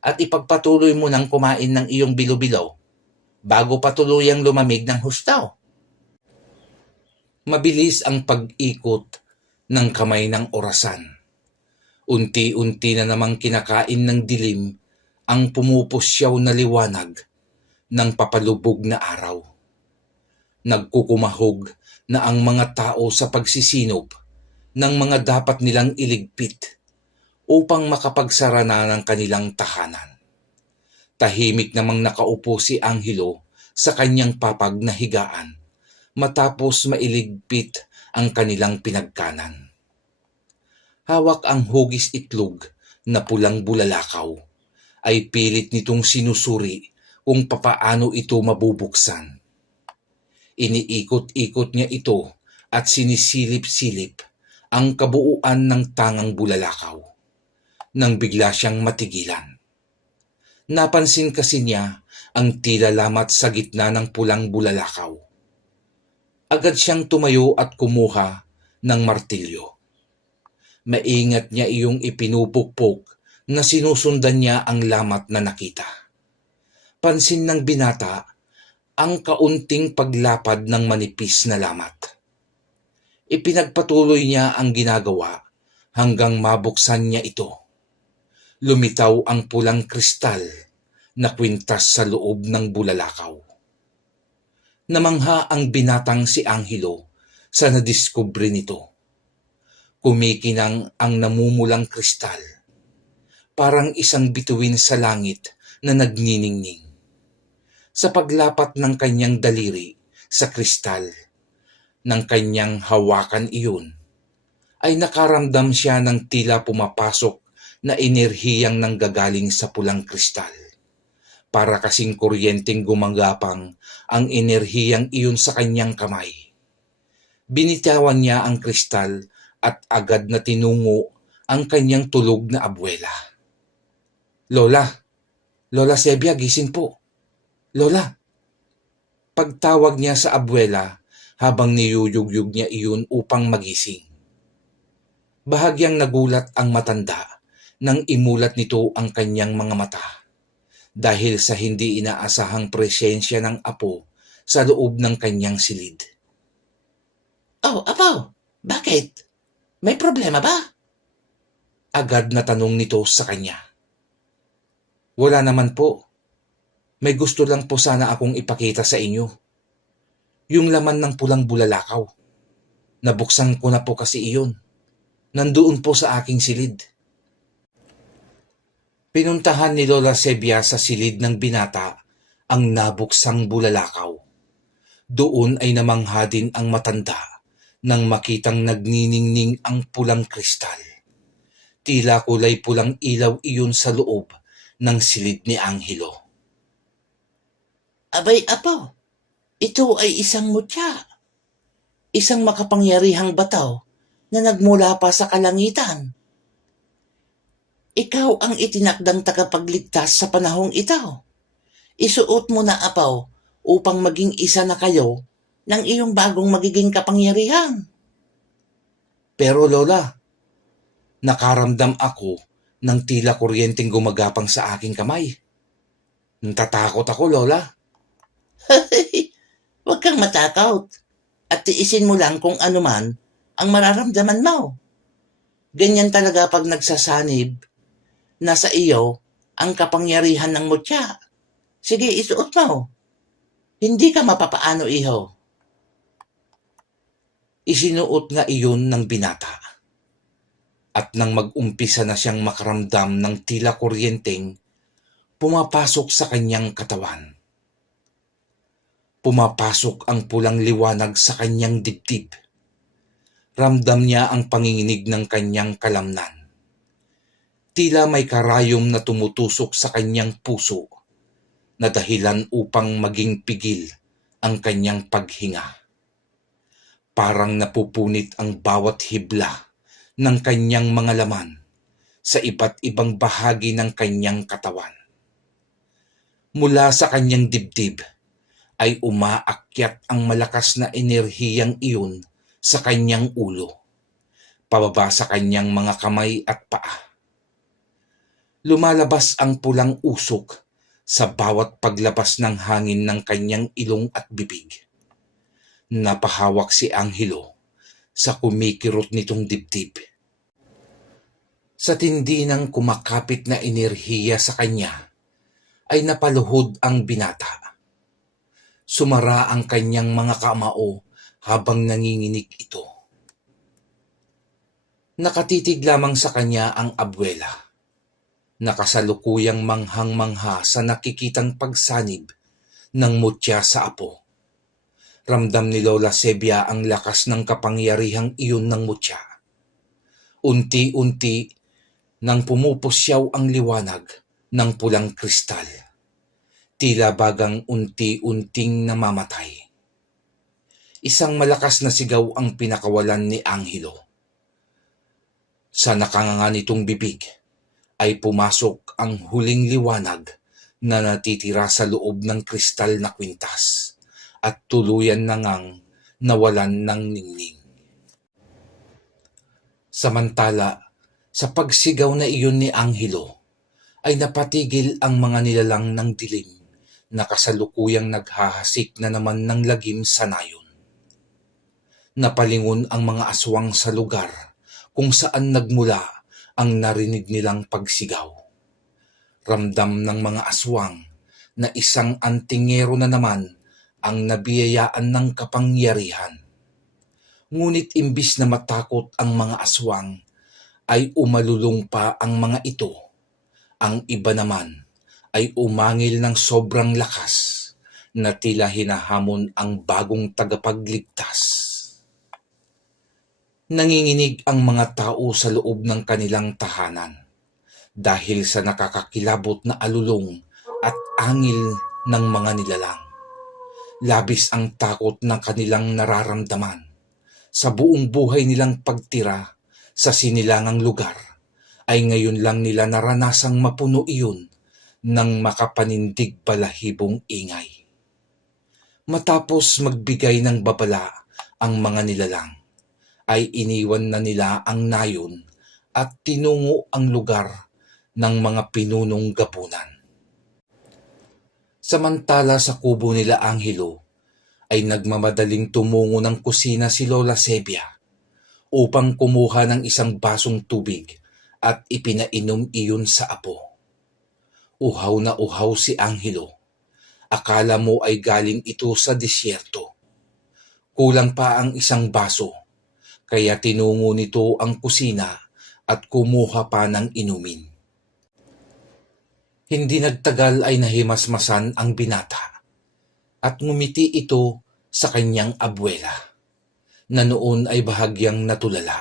at ipagpatuloy mo nang kumain ng iyong bilo-bilo bago pa tuluyang lumamig ng hustaw. Mabilis ang pag-ikot ng kamay ng orasan. Unti-unti na namang kinakain ng dilim ang pumupusyaw na liwanag ng papalubog na araw. Nagkukumahog na ang mga tao sa pagsisinop ng mga dapat nilang iligpit upang makapagsara na ng kanilang tahanan. Tahimik namang nakaupo si Angelo sa kanyang papag na higaan matapos mailigpit ang kanilang pinagkanan. Hawak ang hugis itlog na pulang bulalakaw ay pilit nitong sinusuri kung papaano ito mabubuksan. Iniikot-ikot niya ito at sinisilip-silip ang kabuuan ng tangang bulalakaw nang bigla siyang matigilan. Napansin kasi niya ang tila lamat sa gitna ng pulang bulalakaw. Agad siyang tumayo at kumuha ng martilyo. Maingat niya iyong ipinupukpok na sinusundan niya ang lamat na nakita. Pansin ng binata ang kaunting paglapad ng manipis na lamat. Ipinagpatuloy niya ang ginagawa hanggang mabuksan niya ito. Lumitaw ang pulang kristal na kwintas sa loob ng bulalakaw. Namangha ang binatang si Angelo sa nadiskubre nito. Kumikinang ang namumulang kristal, parang isang bituin sa langit na nagniningning. Sa paglapat ng kanyang daliri sa kristal, ng kanyang hawakan iyon, ay nakaramdam siya ng tila pumapasok na enerhiyang nanggagaling sa pulang kristal. Para kasing kuryenteng gumagapang ang enerhiyang iyon sa kanyang kamay. Binitawan niya ang kristal at agad na tinungo ang kanyang tulog na abuela. Lola, Lola Sebia, gising po. Lola. Pagtawag niya sa abuela habang niyuyugyug niya iyon upang magising. Bahagyang nagulat ang matanda nang imulat nito ang kanyang mga mata dahil sa hindi inaasahang presensya ng apo sa loob ng kanyang silid. Oh, apo, bakit? May problema ba? Agad na tanong nito sa kanya. Wala naman po. May gusto lang po sana akong ipakita sa inyo. Yung laman ng pulang bulalakaw. Nabuksan ko na po kasi iyon. Nandoon po sa aking silid. Pinuntahan ni Lola Sebia sa silid ng binata ang nabuksang bulalakaw. Doon ay namangha din ang matanda nang makitang nagniningning ang pulang kristal. Tila kulay pulang ilaw iyon sa loob ng silid ni Angelo. Abay, apo, ito ay isang mutya. Isang makapangyarihang bataw na nagmula pa sa kalangitan. Ikaw ang itinakdang tagapagligtas sa panahong ito. Isuot mo na, apaw, upang maging isa na kayo ng iyong bagong magiging kapangyarihan. Pero Lola, nakaramdam ako ng tila kuryenteng gumagapang sa aking kamay. Natatakot ako, Lola. Huwag kang matakot at tiisin mo lang kung ano man ang mararamdaman mo. Ganyan talaga pag nagsasanib na sa iyo ang kapangyarihan ng mutya. Sige, isuot mo. Hindi ka mapapaano, iho. Isinuot nga iyon ng binata. At nang mag-umpisa na siyang makaramdam ng tila kuryenteng pumapasok sa kanyang katawan. Pumapasok ang pulang liwanag sa kanyang dibdib. Ramdam niya ang panginginig ng kanyang kalamnan. Tila may karayom na tumutusok sa kanyang puso na dahilan upang maging pigil ang kanyang paghinga. Parang napupunit ang bawat hibla ng kanyang mga laman sa iba't ibang bahagi ng kanyang katawan. Mula sa kanyang dibdib ay umaakyat ang malakas na enerhiyang iyon sa kanyang ulo, pababa sa kanyang mga kamay at paa. Lumalabas ang pulang usok sa bawat paglabas ng hangin ng kanyang ilong at bibig. Napahawak si Angelo sa kumikirot nitong dibdib. Sa tindi ng kumakapit na enerhiya sa kanya, ay napaluhod ang binata. Sumara ang kanyang mga kamao habang nanginginig ito. Nakatitig lamang sa kanya ang abuela. Nakasalukuyang manghang-mangha sa nakikitang pagsanib ng mutya sa apo. Ramdam ni Lola Sebia ang lakas ng kapangyarihang iyon ng mutya. Unti-unti nang pumupusyaw ang liwanag ng pulang kristal. Tila bagang unti-unting namamatay. Isang malakas na sigaw ang pinakawalan ni Angelo. Sa nakanganga nitong bibig ay pumasok ang huling liwanag na natitira sa loob ng kristal na kwintas at tuluyan na ngang nawalan ng ningning. Samantala, sa pagsigaw na iyon ni Angelo, ay napatigil ang mga nilalang ng dilim na kasalukuyang naghahasik na naman ng lagim sa nayon. Napalingon ang mga aswang sa lugar kung saan nagmula ang narinig nilang pagsigaw. Ramdam ng mga aswang na isang antingero na naman ang nabiyayaan ng kapangyarihan. Ngunit imbis na matakot ang mga aswang, ay umalulong pa ang mga ito. Ang iba naman ay umangil ng sobrang lakas na tila hinahamon ang bagong tagapagligtas. Nanginginig ang mga tao sa loob ng kanilang tahanan dahil sa nakakakilabot na alulong at angil ng mga nilalang. Labis ang takot na kanilang nararamdaman sa buong buhay nilang pagtira sa sinilangang lugar, ay ngayon lang nila naranasang mapuno iyon ng makapanindig balahibong ingay. Matapos magbigay ng babala ang mga nilalang, ay iniwan na nila ang nayon at tinungo ang lugar ng mga pinunong gabunan. Samantala sa kubo nila Angelo, ay nagmamadaling tumungo ng kusina si Lola Sebia upang kumuha ng isang basong tubig at ipinainom iyon sa apo. Uhaw na uhaw si Angelo. Akala mo ay galing ito sa disyerto. Kulang pa ang isang baso, kaya tinungo nito ang kusina at kumuha pa ng inumin. Hindi nagtagal ay nahimasmasan ang binata at ngumiti ito sa kanyang abuela na noon ay bahagyang natulala.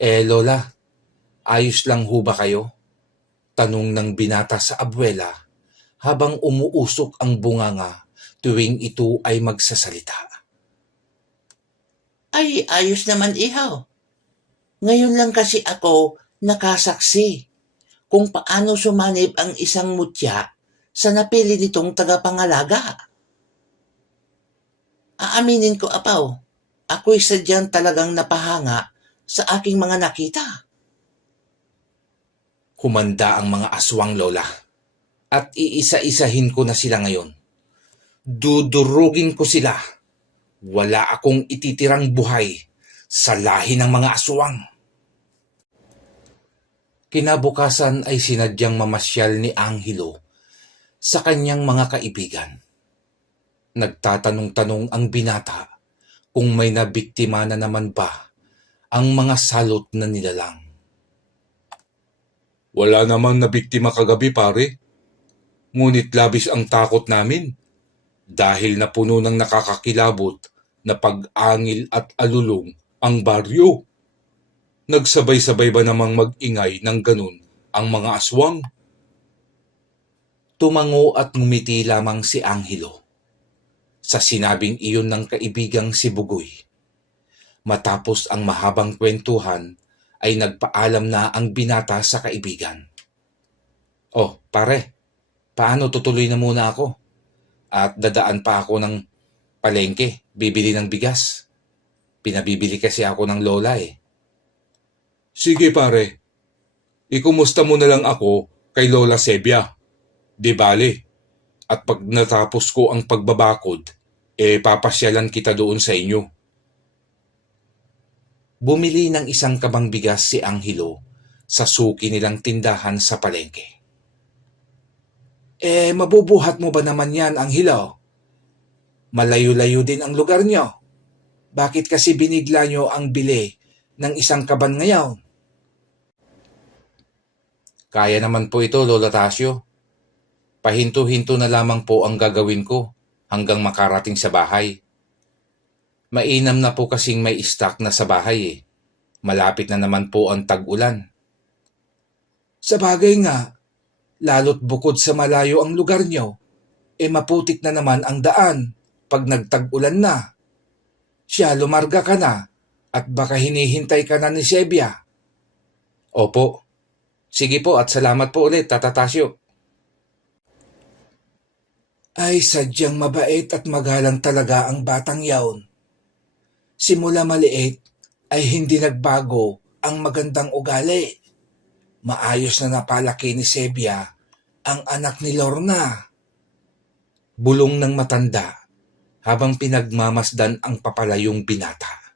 Lola, ayos lang ho ba kayo? Tanong ng binata sa abuela habang umuusok ang bunganga tuwing ito ay magsasalita. Ay, ayos naman ihaw. Ngayon lang kasi ako nakasaksi kung paano sumanib ang isang mutya sa napili nitong tagapangalaga. Aaminin ko, apaw, ako'y sadyang talagang napahanga sa aking mga nakita. Humanda ang mga aswang, Lola, at iisa-isahin ko na sila ngayon. Dudurugin ko sila. Wala akong ititirang buhay sa lahi ng mga aswang. Kinabukasan ay sinadyang mamasyal ni Angelo sa kanyang mga kaibigan. Nagtatanong-tanong ang binata kung may nabiktima na naman ba ang mga salot na nilalang. Wala namang nabiktima kagabi, pare. Ngunit labis ang takot namin dahil napuno ng nakakakilabot na pag-angil at alulong ang baryo. Nagsabay-sabay ba namang mag-ingay ng ganun ang mga aswang? Tumango at ngumiti lamang si Angelo sa sinabing iyon ng kaibigang si Bugoy. Matapos ang mahabang kwentuhan, ay nagpaalam na ang binata sa kaibigan. Oh, pare, paano tutuloy na muna ako? At dadaan pa ako ng palengke, bibili ng bigas. Pinabibili kasi ako ng lola eh. Sige pare, ikumusta mo na lang ako kay Lola Sebia. Di bale, at pag natapos ko ang pagbabakod, papasyalan kita doon sa inyo. Bumili ng isang kabang bigas si Angelo sa suki nilang tindahan sa palengke. Mabubuhat mo ba naman yan, Angelo? Malayo-layo din ang lugar nyo. Bakit kasi binigla nyo ang bili ng isang kaban ngayon? Kaya naman po ito, Lola Tasio. Pahinto-hinto na lamang po ang gagawin ko hanggang makarating sa bahay. Mainam na po kasing may stock na sa bahay eh. Malapit na naman po ang tag-ulan. Sa bagay nga, lalo't bukod sa malayo ang lugar nyo, maputik na naman ang daan pag nagtag-ulan na. Siya, lumarga ka na at baka hinihintay ka na ni Sebia. Opo. Sige po at salamat po ulit, Tata Tasio. Ay, sadyang mabait at magalang talaga ang batang yaon. Simula maliit ay hindi nagbago ang magandang ugali. Maayos na napalaki ni Sebia ang anak ni Lorna. Bulong ng matanda habang pinagmamasdan ang papalayong binata.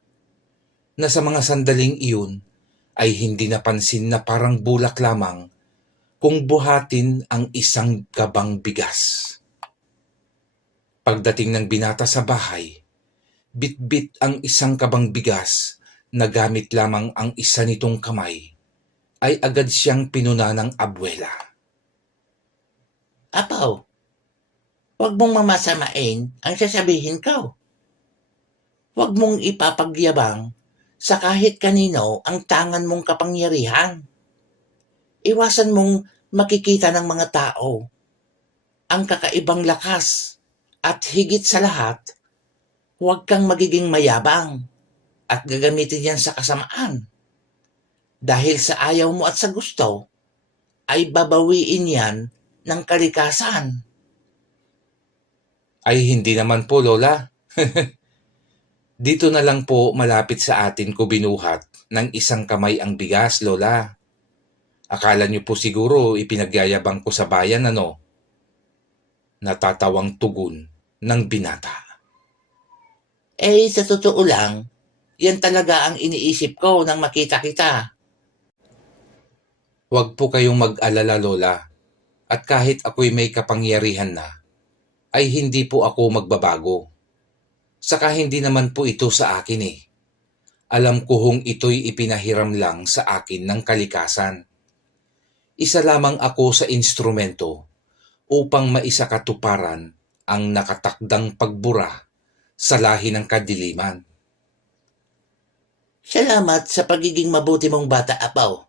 Na sa mga sandaling iyon ay hindi napansin na parang bulak lamang kung buhatin ang isang gabang bigas. Pagdating ng binata sa bahay, bit-bit ang isang kabang bigas na gamit lamang ang isa nitong kamay, ay agad siyang pinuna ng abuela. Apaw, huwag mong mamasamain ang sasabihin ko. Huwag mong ipapagyabang sa kahit kanino ang tangan mong kapangyarihan. Iwasan mong makikita ng mga tao ang kakaibang lakas at higit sa lahat, huwag kang magiging mayabang at gagamitin yan sa kasamaan. Dahil sa ayaw mo at sa gusto, ay babawiin yan ng kalikasan. Ay hindi naman po, Lola. Dito na lang po malapit sa atin ko binuhat ng isang kamay ang bigas, Lola. Akala niyo po siguro ipinagyayabang ko sa bayan, ano? Natatawang tugon ng binata. Sa totoo lang, yan talaga ang iniisip ko nang makita kita. Huwag po kayong mag-alala, Lola. At kahit ako'y may kapangyarihan na, ay hindi po ako magbabago. Saka hindi naman po ito sa akin eh. Alam ko hong ito'y ipinahiram lang sa akin ng kalikasan. Isa lamang ako sa instrumento upang maisakatuparan ang nakatakdang pagbura sa lahi ng kadiliman. Salamat sa pagiging mabuti mong bata, Apaw.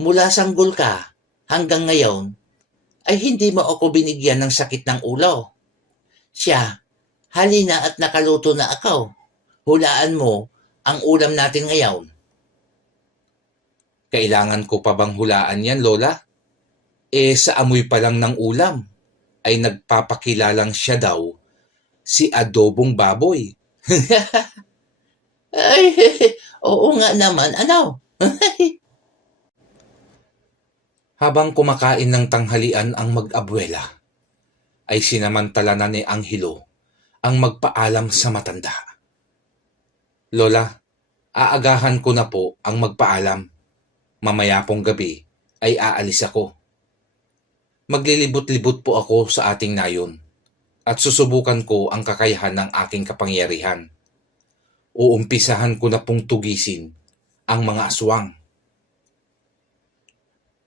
Mula sanggol ka hanggang ngayon, ay hindi mo ako binigyan ng sakit ng ulo. Siya, halina at nakaluto na ako. Hulaan mo ang ulam natin ngayon. Kailangan ko pa bang hulaan yan, Lola? Sa amoy pa lang ng ulam, ay nagpapakilalang siya daw si adobong baboy. Ay, oo nga naman, ano? Habang kumakain ng tanghalian ang mag-abuela, ay sinamantala na ni Angelo ang magpaalam sa matanda. Lola, aagahan ko na po ang magpaalam. Mamaya pong gabi ay aalis ako. Maglilibot-libot po ako sa ating nayon at susubukan ko ang kakayahan ng aking kapangyarihan. Uumpisahan ko na pong tugisin ang mga aswang.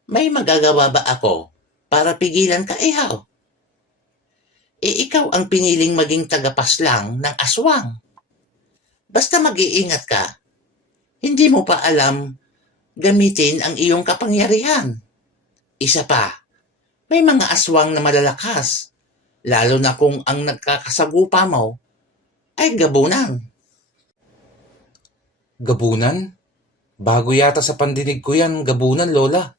May magagawa ba ako para pigilan ka, Ihaw? Ikaw ang piniling maging tagapaslang ng aswang. Basta mag-iingat ka. Hindi mo pa alam gamitin ang iyong kapangyarihan. Isa pa, may mga aswang na malalakas, lalo na kung ang nagkakasagupa mo ay gabunan. Gabunan? Bago yata sa pandinig ko yan, gabunan, Lola.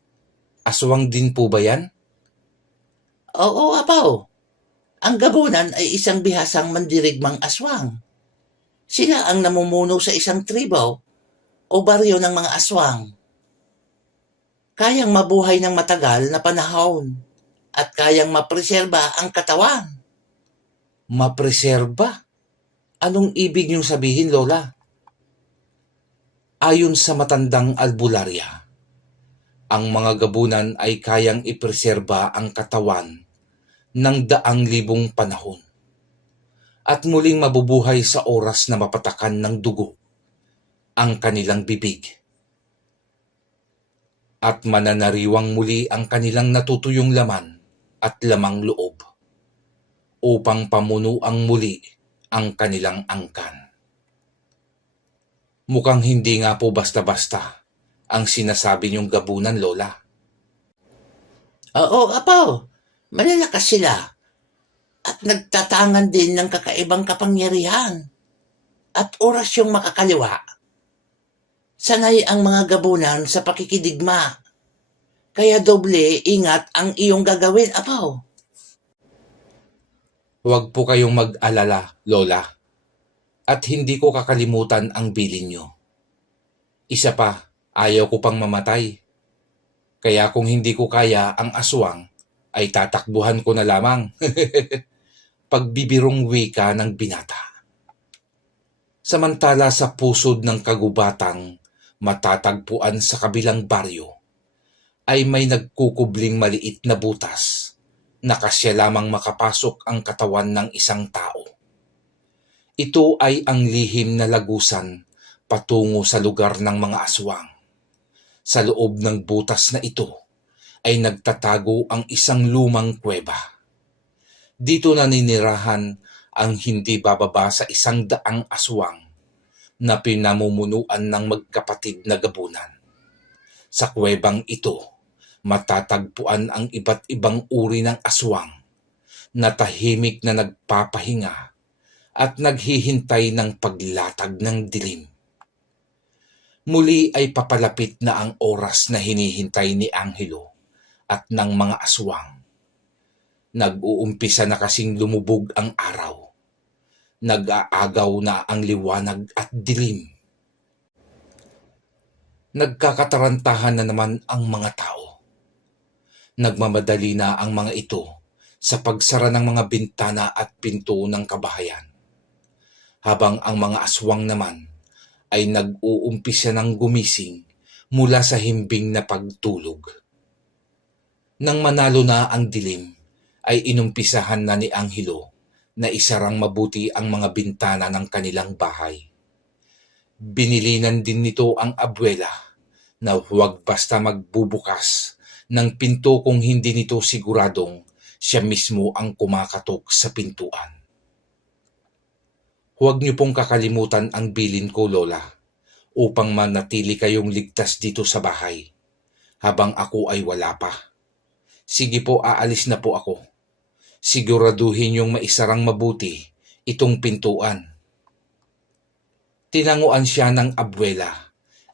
Aswang din po ba yan? Oo, apaw. Ang gabunan ay isang bihasang mandirigmang aswang. Sila ang namumuno sa isang tribo o baryo ng mga aswang. Kayang mabuhay ng matagal na panahon at kayang mapreserba ang katawan. Mapreserba? Anong ibig niyong sabihin, Lola? Ayon sa matandang albularya, ang mga gabunan ay kayang ipreserba ang katawan ng daang libong panahon at muling mabubuhay sa oras na mapatakan ng dugo ang kanilang bibig at mananariwang muli ang kanilang natutuyong laman at lamang loob upang pamunuang muli ang kanilang angkan. Mukhang hindi nga po basta-basta ang sinasabi niyong gabunan, Lola. Oo, apaw. Malalakas sila at nagtatangan din ng kakaibang kapangyarihan at orasyong makakaliwa. Sanay ang mga gabunan sa pakikidigma. Kaya doble ingat ang iyong gagawin, apaw. Huwag po kayong mag-alala, Lola. At hindi ko kakalimutan ang bilin niyo. Isa pa, ayaw ko pang mamatay. Kaya kung hindi ko kaya ang aswang, ay tatakbuhan ko na lamang. Pagbibirong wika ng binata. Samantala sa pusod ng kagubatang matatagpuan sa kabilang baryo, ay may nagkukubling maliit na butas na kasya lamang makapasok ang katawan ng isang tao. Ito ay ang lihim na lagusan patungo sa lugar ng mga aswang. Sa loob ng butas na ito ay nagtatago ang isang lumang kuweba. Dito naninirahan ang hindi bababa sa 100 aswang na pinamumunuan ng magkapatid na gabunan. Sa kuwebang ito, matatagpuan ang iba't ibang uri ng aswang na tahimik na nagpapahinga at naghihintay ng paglatag ng dilim. Muli ay papalapit na ang oras na hinihintay ni Angelo at ng mga aswang. Nag-uumpisa na kasing lumubog ang araw. Nag-aagaw na ang liwanag at dilim. Nagkakatarantahan na naman ang mga tao. Nagmamadali na ang mga ito sa pagsara ng mga bintana at pinto ng kabahayan. Habang ang mga aswang naman ay nag-uumpisa ng gumising mula sa himbing na pagtulog. Nang manalo na ang dilim, ay inumpisahan na ni Angelo na isarang mabuti ang mga bintana ng kanilang bahay. Binilinan din nito ang abuela na huwag basta magbubukas ng pinto kung hindi nito siguradong siya mismo ang kumakatok sa pintuan. Huwag niyo pong kakalimutan ang bilin ko, Lola, upang manatili kayong ligtas dito sa bahay habang ako ay wala pa. Sige po, aalis na po ako. Siguraduhin yung maisarang mabuti itong pintuan. Tinanguan siya ng abuela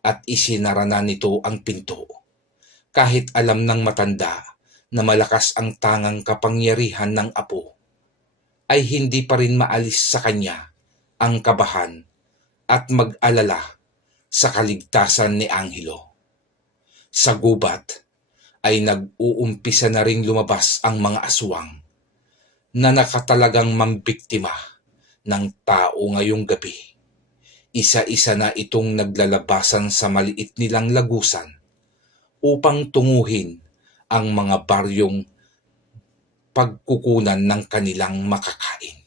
at isinara na nito ang pinto. Kahit alam ng matanda na malakas ang tangang kapangyarihan ng apo, ay hindi pa rin maalis sa kanya ang kabahan at mag-alala sa kaligtasan ni Angelo. Sa gubat ay nag-uumpisa na ring lumabas ang mga aswang na nakatalagang mambiktima ng tao ngayong gabi. Isa-isa na itong naglalabasan sa maliit nilang lagusan upang tunguhin ang mga baryong pagkukunan ng kanilang makakain.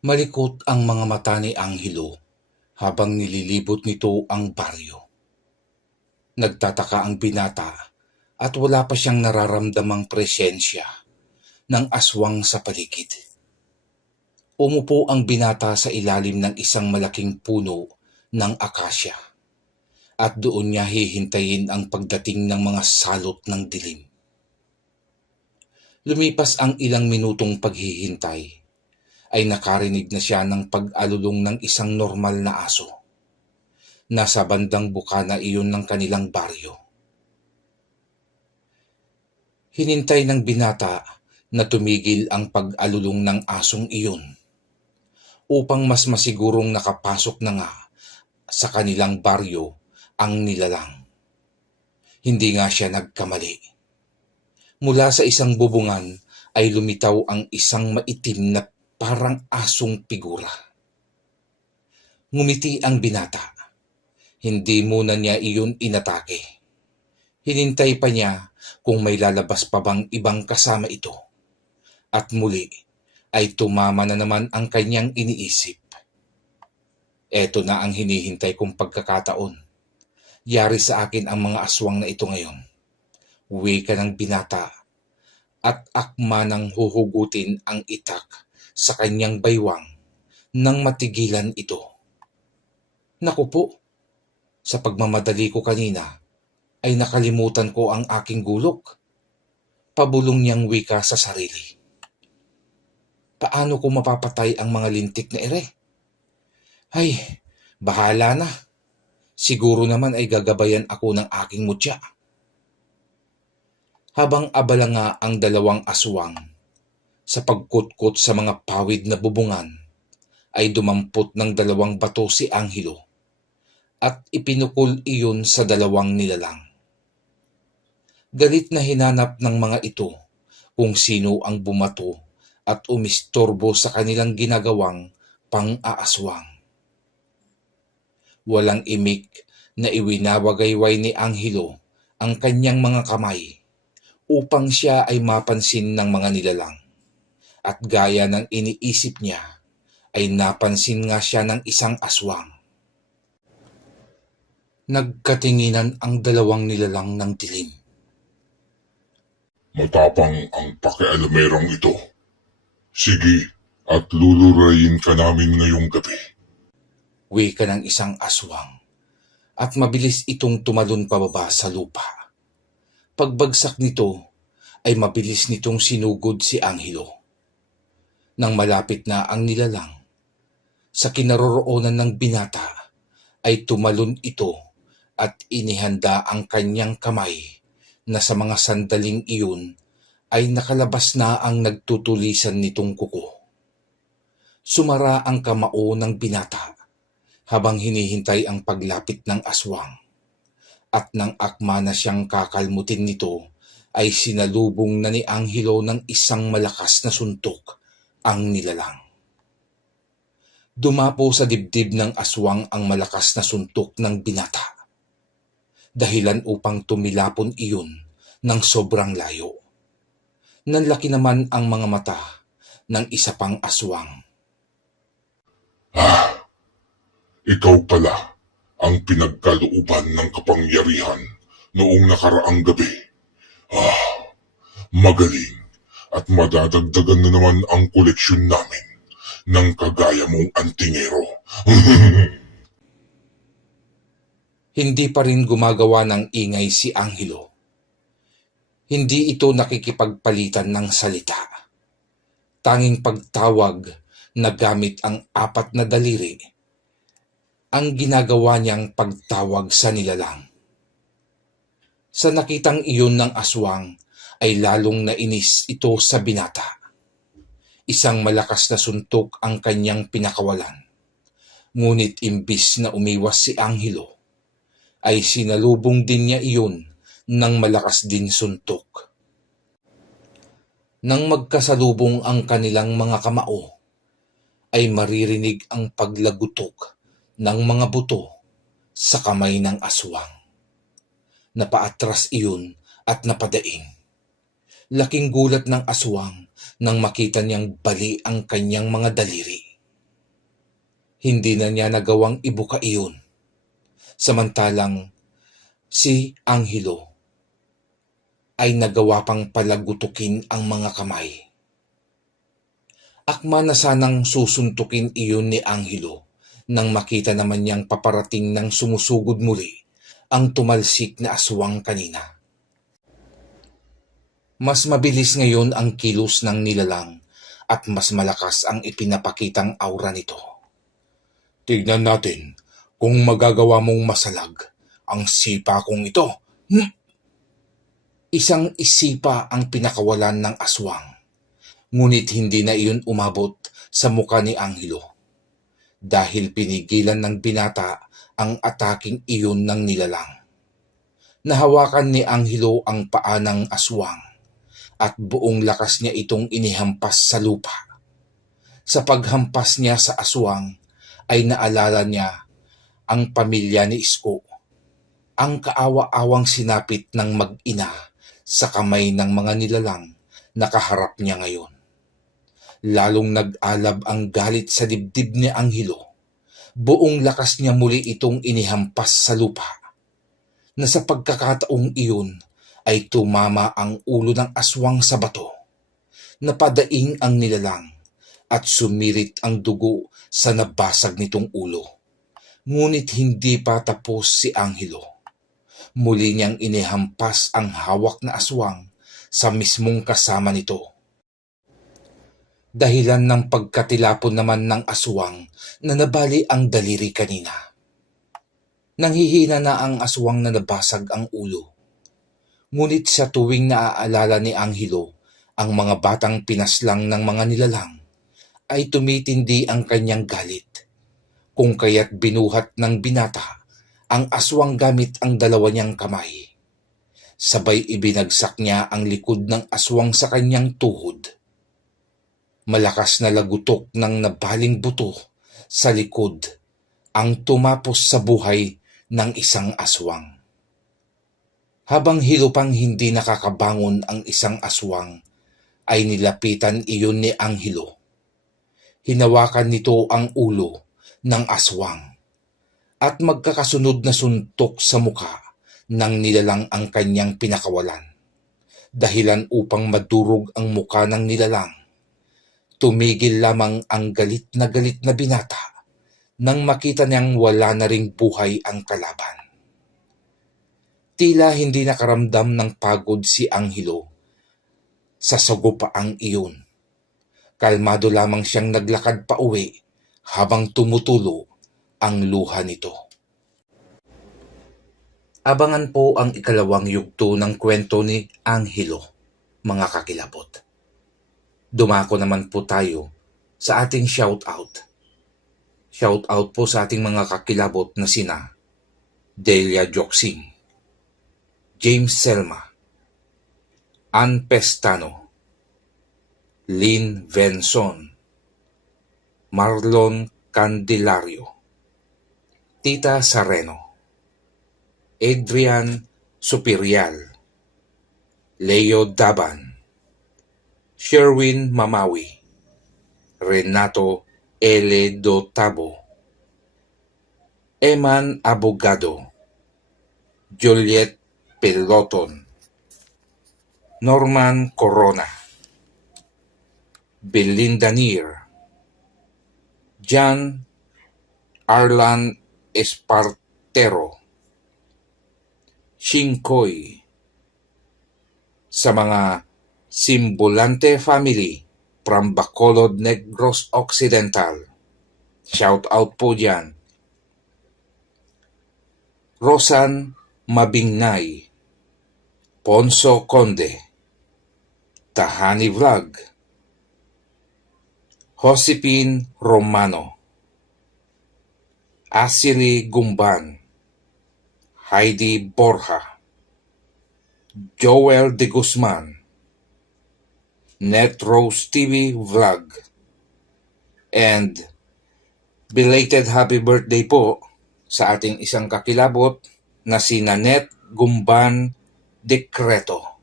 Malikot ang mga mata ni Angelo habang nililibot nito ang baryo. Nagtataka ang binata at wala pa siyang nararamdamang presensya ng aswang sa paligid. Umupo ang binata sa ilalim ng isang malaking puno ng akasya at doon niya hihintayin ang pagdating ng mga salot ng dilim. Lumipas ang ilang minutong paghihintay ay nakarinig na siya ng pag-alulong ng isang normal na aso. Nasa bandang bukana iyon ng kanilang baryo. Hinintay ng binata na tumigil ang pag-alulong ng asong iyon upang mas masigurong nakapasok na nga sa kanilang baryo ang nilalang. Hindi nga siya nagkamali. Mula sa isang bubungan ay lumitaw ang isang maitim na parang asong figura. Ngumiti ang binata. Hindi muna niya iyon inatake. Hinintay pa niya kung may lalabas pa bang ibang kasama ito. At muli ay tumama na naman ang kanyang iniisip. Eto na ang hinihintay kong pagkakataon. Yari sa akin ang mga aswang na ito ngayon. Uwi ka ng binata at akma nang huhugutin ang itak sa kanyang baywang nang matigilan ito. Naku po, sa pagmamadali ko kanina ay nakalimutan ko ang aking gulok. Pabulong niyang wika sa sarili. Paano ko mapapatay ang mga lintik na ere? Ay, bahala na. Siguro naman ay gagabayan ako ng aking mutya. Habang abala nga ang dalawang aswang sa pagkutkot sa mga pawid na bubungan, ay dumampot ng dalawang bato si Angelo at ipinukol iyon sa dalawang nilalang. Galit na hinanap ng mga ito kung sino ang bumato at umistorbo sa kanilang ginagawang pang-aaswang. Walang imik na iwinawagayway ni Angelo ang kanyang mga kamay upang siya ay mapansin ng mga nilalang. At gaya ng iniisip niya, ay napansin nga siya ng isang aswang. Nagkatinginan ang dalawang nilalang ng dilim. Matapang ang pakialamerong ito. Sige, at lulurayin ka namin ngayong gabi. Wika ng isang aswang, at mabilis itong tumalon pababa sa lupa. Pagbagsak nito, ay mabilis nitong sinugod si Angelo. Nang malapit na ang nilalang, sa kinaroroonan ng binata, ay tumalon ito at inihanda ang kanyang kamay na sa mga sandaling iyon ay nakalabas na ang nagtutulisan nitong kuko. Sumara ang kamao ng binata habang hinihintay ang paglapit ng aswang. At nang akma na siyang kakalmutin nito, ay sinalubong na ni Angelo ng isang malakas na suntok ang nilalang. Dumapo sa dibdib ng aswang ang malakas na suntok ng binata, dahilan upang tumilapon iyon ng sobrang layo. Nanlaki naman ang mga mata ng isa pang aswang. Ikaw pala ang pinagkalooban ng kapangyarihan noong nakaraang gabi. Magaling at madadagdagan na naman ang koleksyon namin ng kagaya mong antingero. Hindi pa rin gumagawa ng ingay si Angelo. Hindi ito nakikipagpalitan ng salita. Tanging pagtawag na gamit ang apat na daliri ang ginagawa niyang pagtawag sa nilalang. Sa nakitang iyon ng aswang ay lalong nainis ito sa binata. Isang malakas na suntok ang kanyang pinakawalan. Ngunit imbis na umiwas si Angelo, ay sinalubong din niya iyon ng malakas din suntok. Nang magkasalubong ang kanilang mga kamao, ay maririnig ang paglagutok ng mga buto sa kamay ng aswang. Napaatras iyon at napadaing. Laking gulat ng aswang nang makita niyang bali ang kanyang mga daliri. Hindi na niya nagawang ibuka iyon. Samantalang si Angelo ay nagawa pang palagutukin ang mga kamay. Akma na sanang susuntukin iyon ni Angelo nang makita naman niyang paparating ng sumusugod muli ang tumalsik na aswang kanina. Mas mabilis ngayon ang kilos ng nilalang at mas malakas ang ipinapakitang aura nito. Tignan natin Kung magagawa mong masalag ang sipa kong ito. Isang isipa ang pinakawalan ng aswang, ngunit hindi na iyon umabot sa muka ni Angelo dahil pinigilan ng binata ang ataking iyon ng nilalang. Nahawakan ni Angelo ang paa ng aswang at buong lakas niya itong inihampas sa lupa. Sa paghampas niya sa aswang ay naalala niya ang pamilya ni Isko, ang kaawa-awang sinapit ng mag-ina sa kamay ng mga nilalang na kaharap niya ngayon. Lalong nag-alab ang galit sa dibdib ni Angelo. Buong lakas niya muli itong inihampas sa lupa, na sa pagkakataong iyon ay tumama ang ulo ng aswang sa bato. Napadaing ang nilalang at sumirit ang dugo sa nabasag nitong ulo. Ngunit hindi pa tapos si Angelo. Muli niyang inihampas ang hawak na aswang sa mismong kasama nito. Dahilan ng pagkatilapon naman ng aswang na nabali ang daliri kanina. Nanghihina na ang aswang na nabasag ang ulo. Ngunit sa tuwing naaalala ni Angelo ang mga batang pinaslang ng mga nilalang, ay tumitindi ang kanyang galit. Kung kaya't binuhat ng binata ang aswang gamit ang dalawa niyang kamay. Sabay ibinagsak niya ang likod ng aswang sa kanyang tuhod. Malakas na lagutok ng nabaling buto sa likod ang tumapos sa buhay ng isang aswang. Habang hilupang hindi nakakabangon ang isang aswang, ay nilapitan iyon ni Angelo. Hinawakan nito ang ulo ng aswang at magkakasunod na suntok sa muka ng nilalang ang kanyang pinakawalan. Dahilan upang madurog ang muka ng nilalang. Tumigil lamang ang galit na binata nang makita niyang wala na ring buhay ang kalaban. Tila hindi nakaramdam ng pagod si Angelo sa sagupaang iyon. Kalmado lamang siyang naglakad pa uwi habang tumutulo ang luha nito. Abangan po ang ikalawang yugto ng kwento ni Angelo, mga kakilabot. Dumako naman po tayo sa ating shoutout. Shoutout po sa ating mga kakilabot na sina Delia Joksing, James Selma, Ann Pestano, Lynn Venson, Marlon Candelario, Tita Sareno, Adrian Superial, Leo Daban, Sherwin Mamawi, Renato L. Dotabo, Eman Abogado, Juliet Peloton, Norman Corona, Belinda Neer, John Arlan Espartero, Shinkoy, sa mga Simbolante family from Bacolod, Negros Occidental. Shout out po dyan. Rosan Mabingnay, Ponso Conde, Tahani Vlog, Josepine Romano, Asili Gumban, Heidi Borja, Joel De Guzman, Net Rose TV Vlog, and belated happy birthday po sa ating isang kakilabot na si Nanette Gumban Decreto.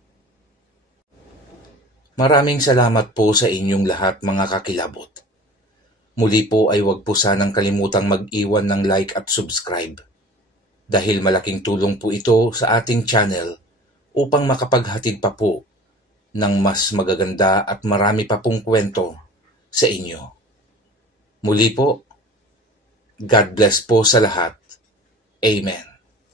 Maraming salamat po sa inyong lahat mga kakilabot. Muli po ay huwag po sanang kalimutang mag-iwan ng like at subscribe dahil malaking tulong po ito sa ating channel upang makapaghatid pa po ng mas magaganda at marami pa pong kwento sa inyo. Muli po, God bless po sa lahat. Amen.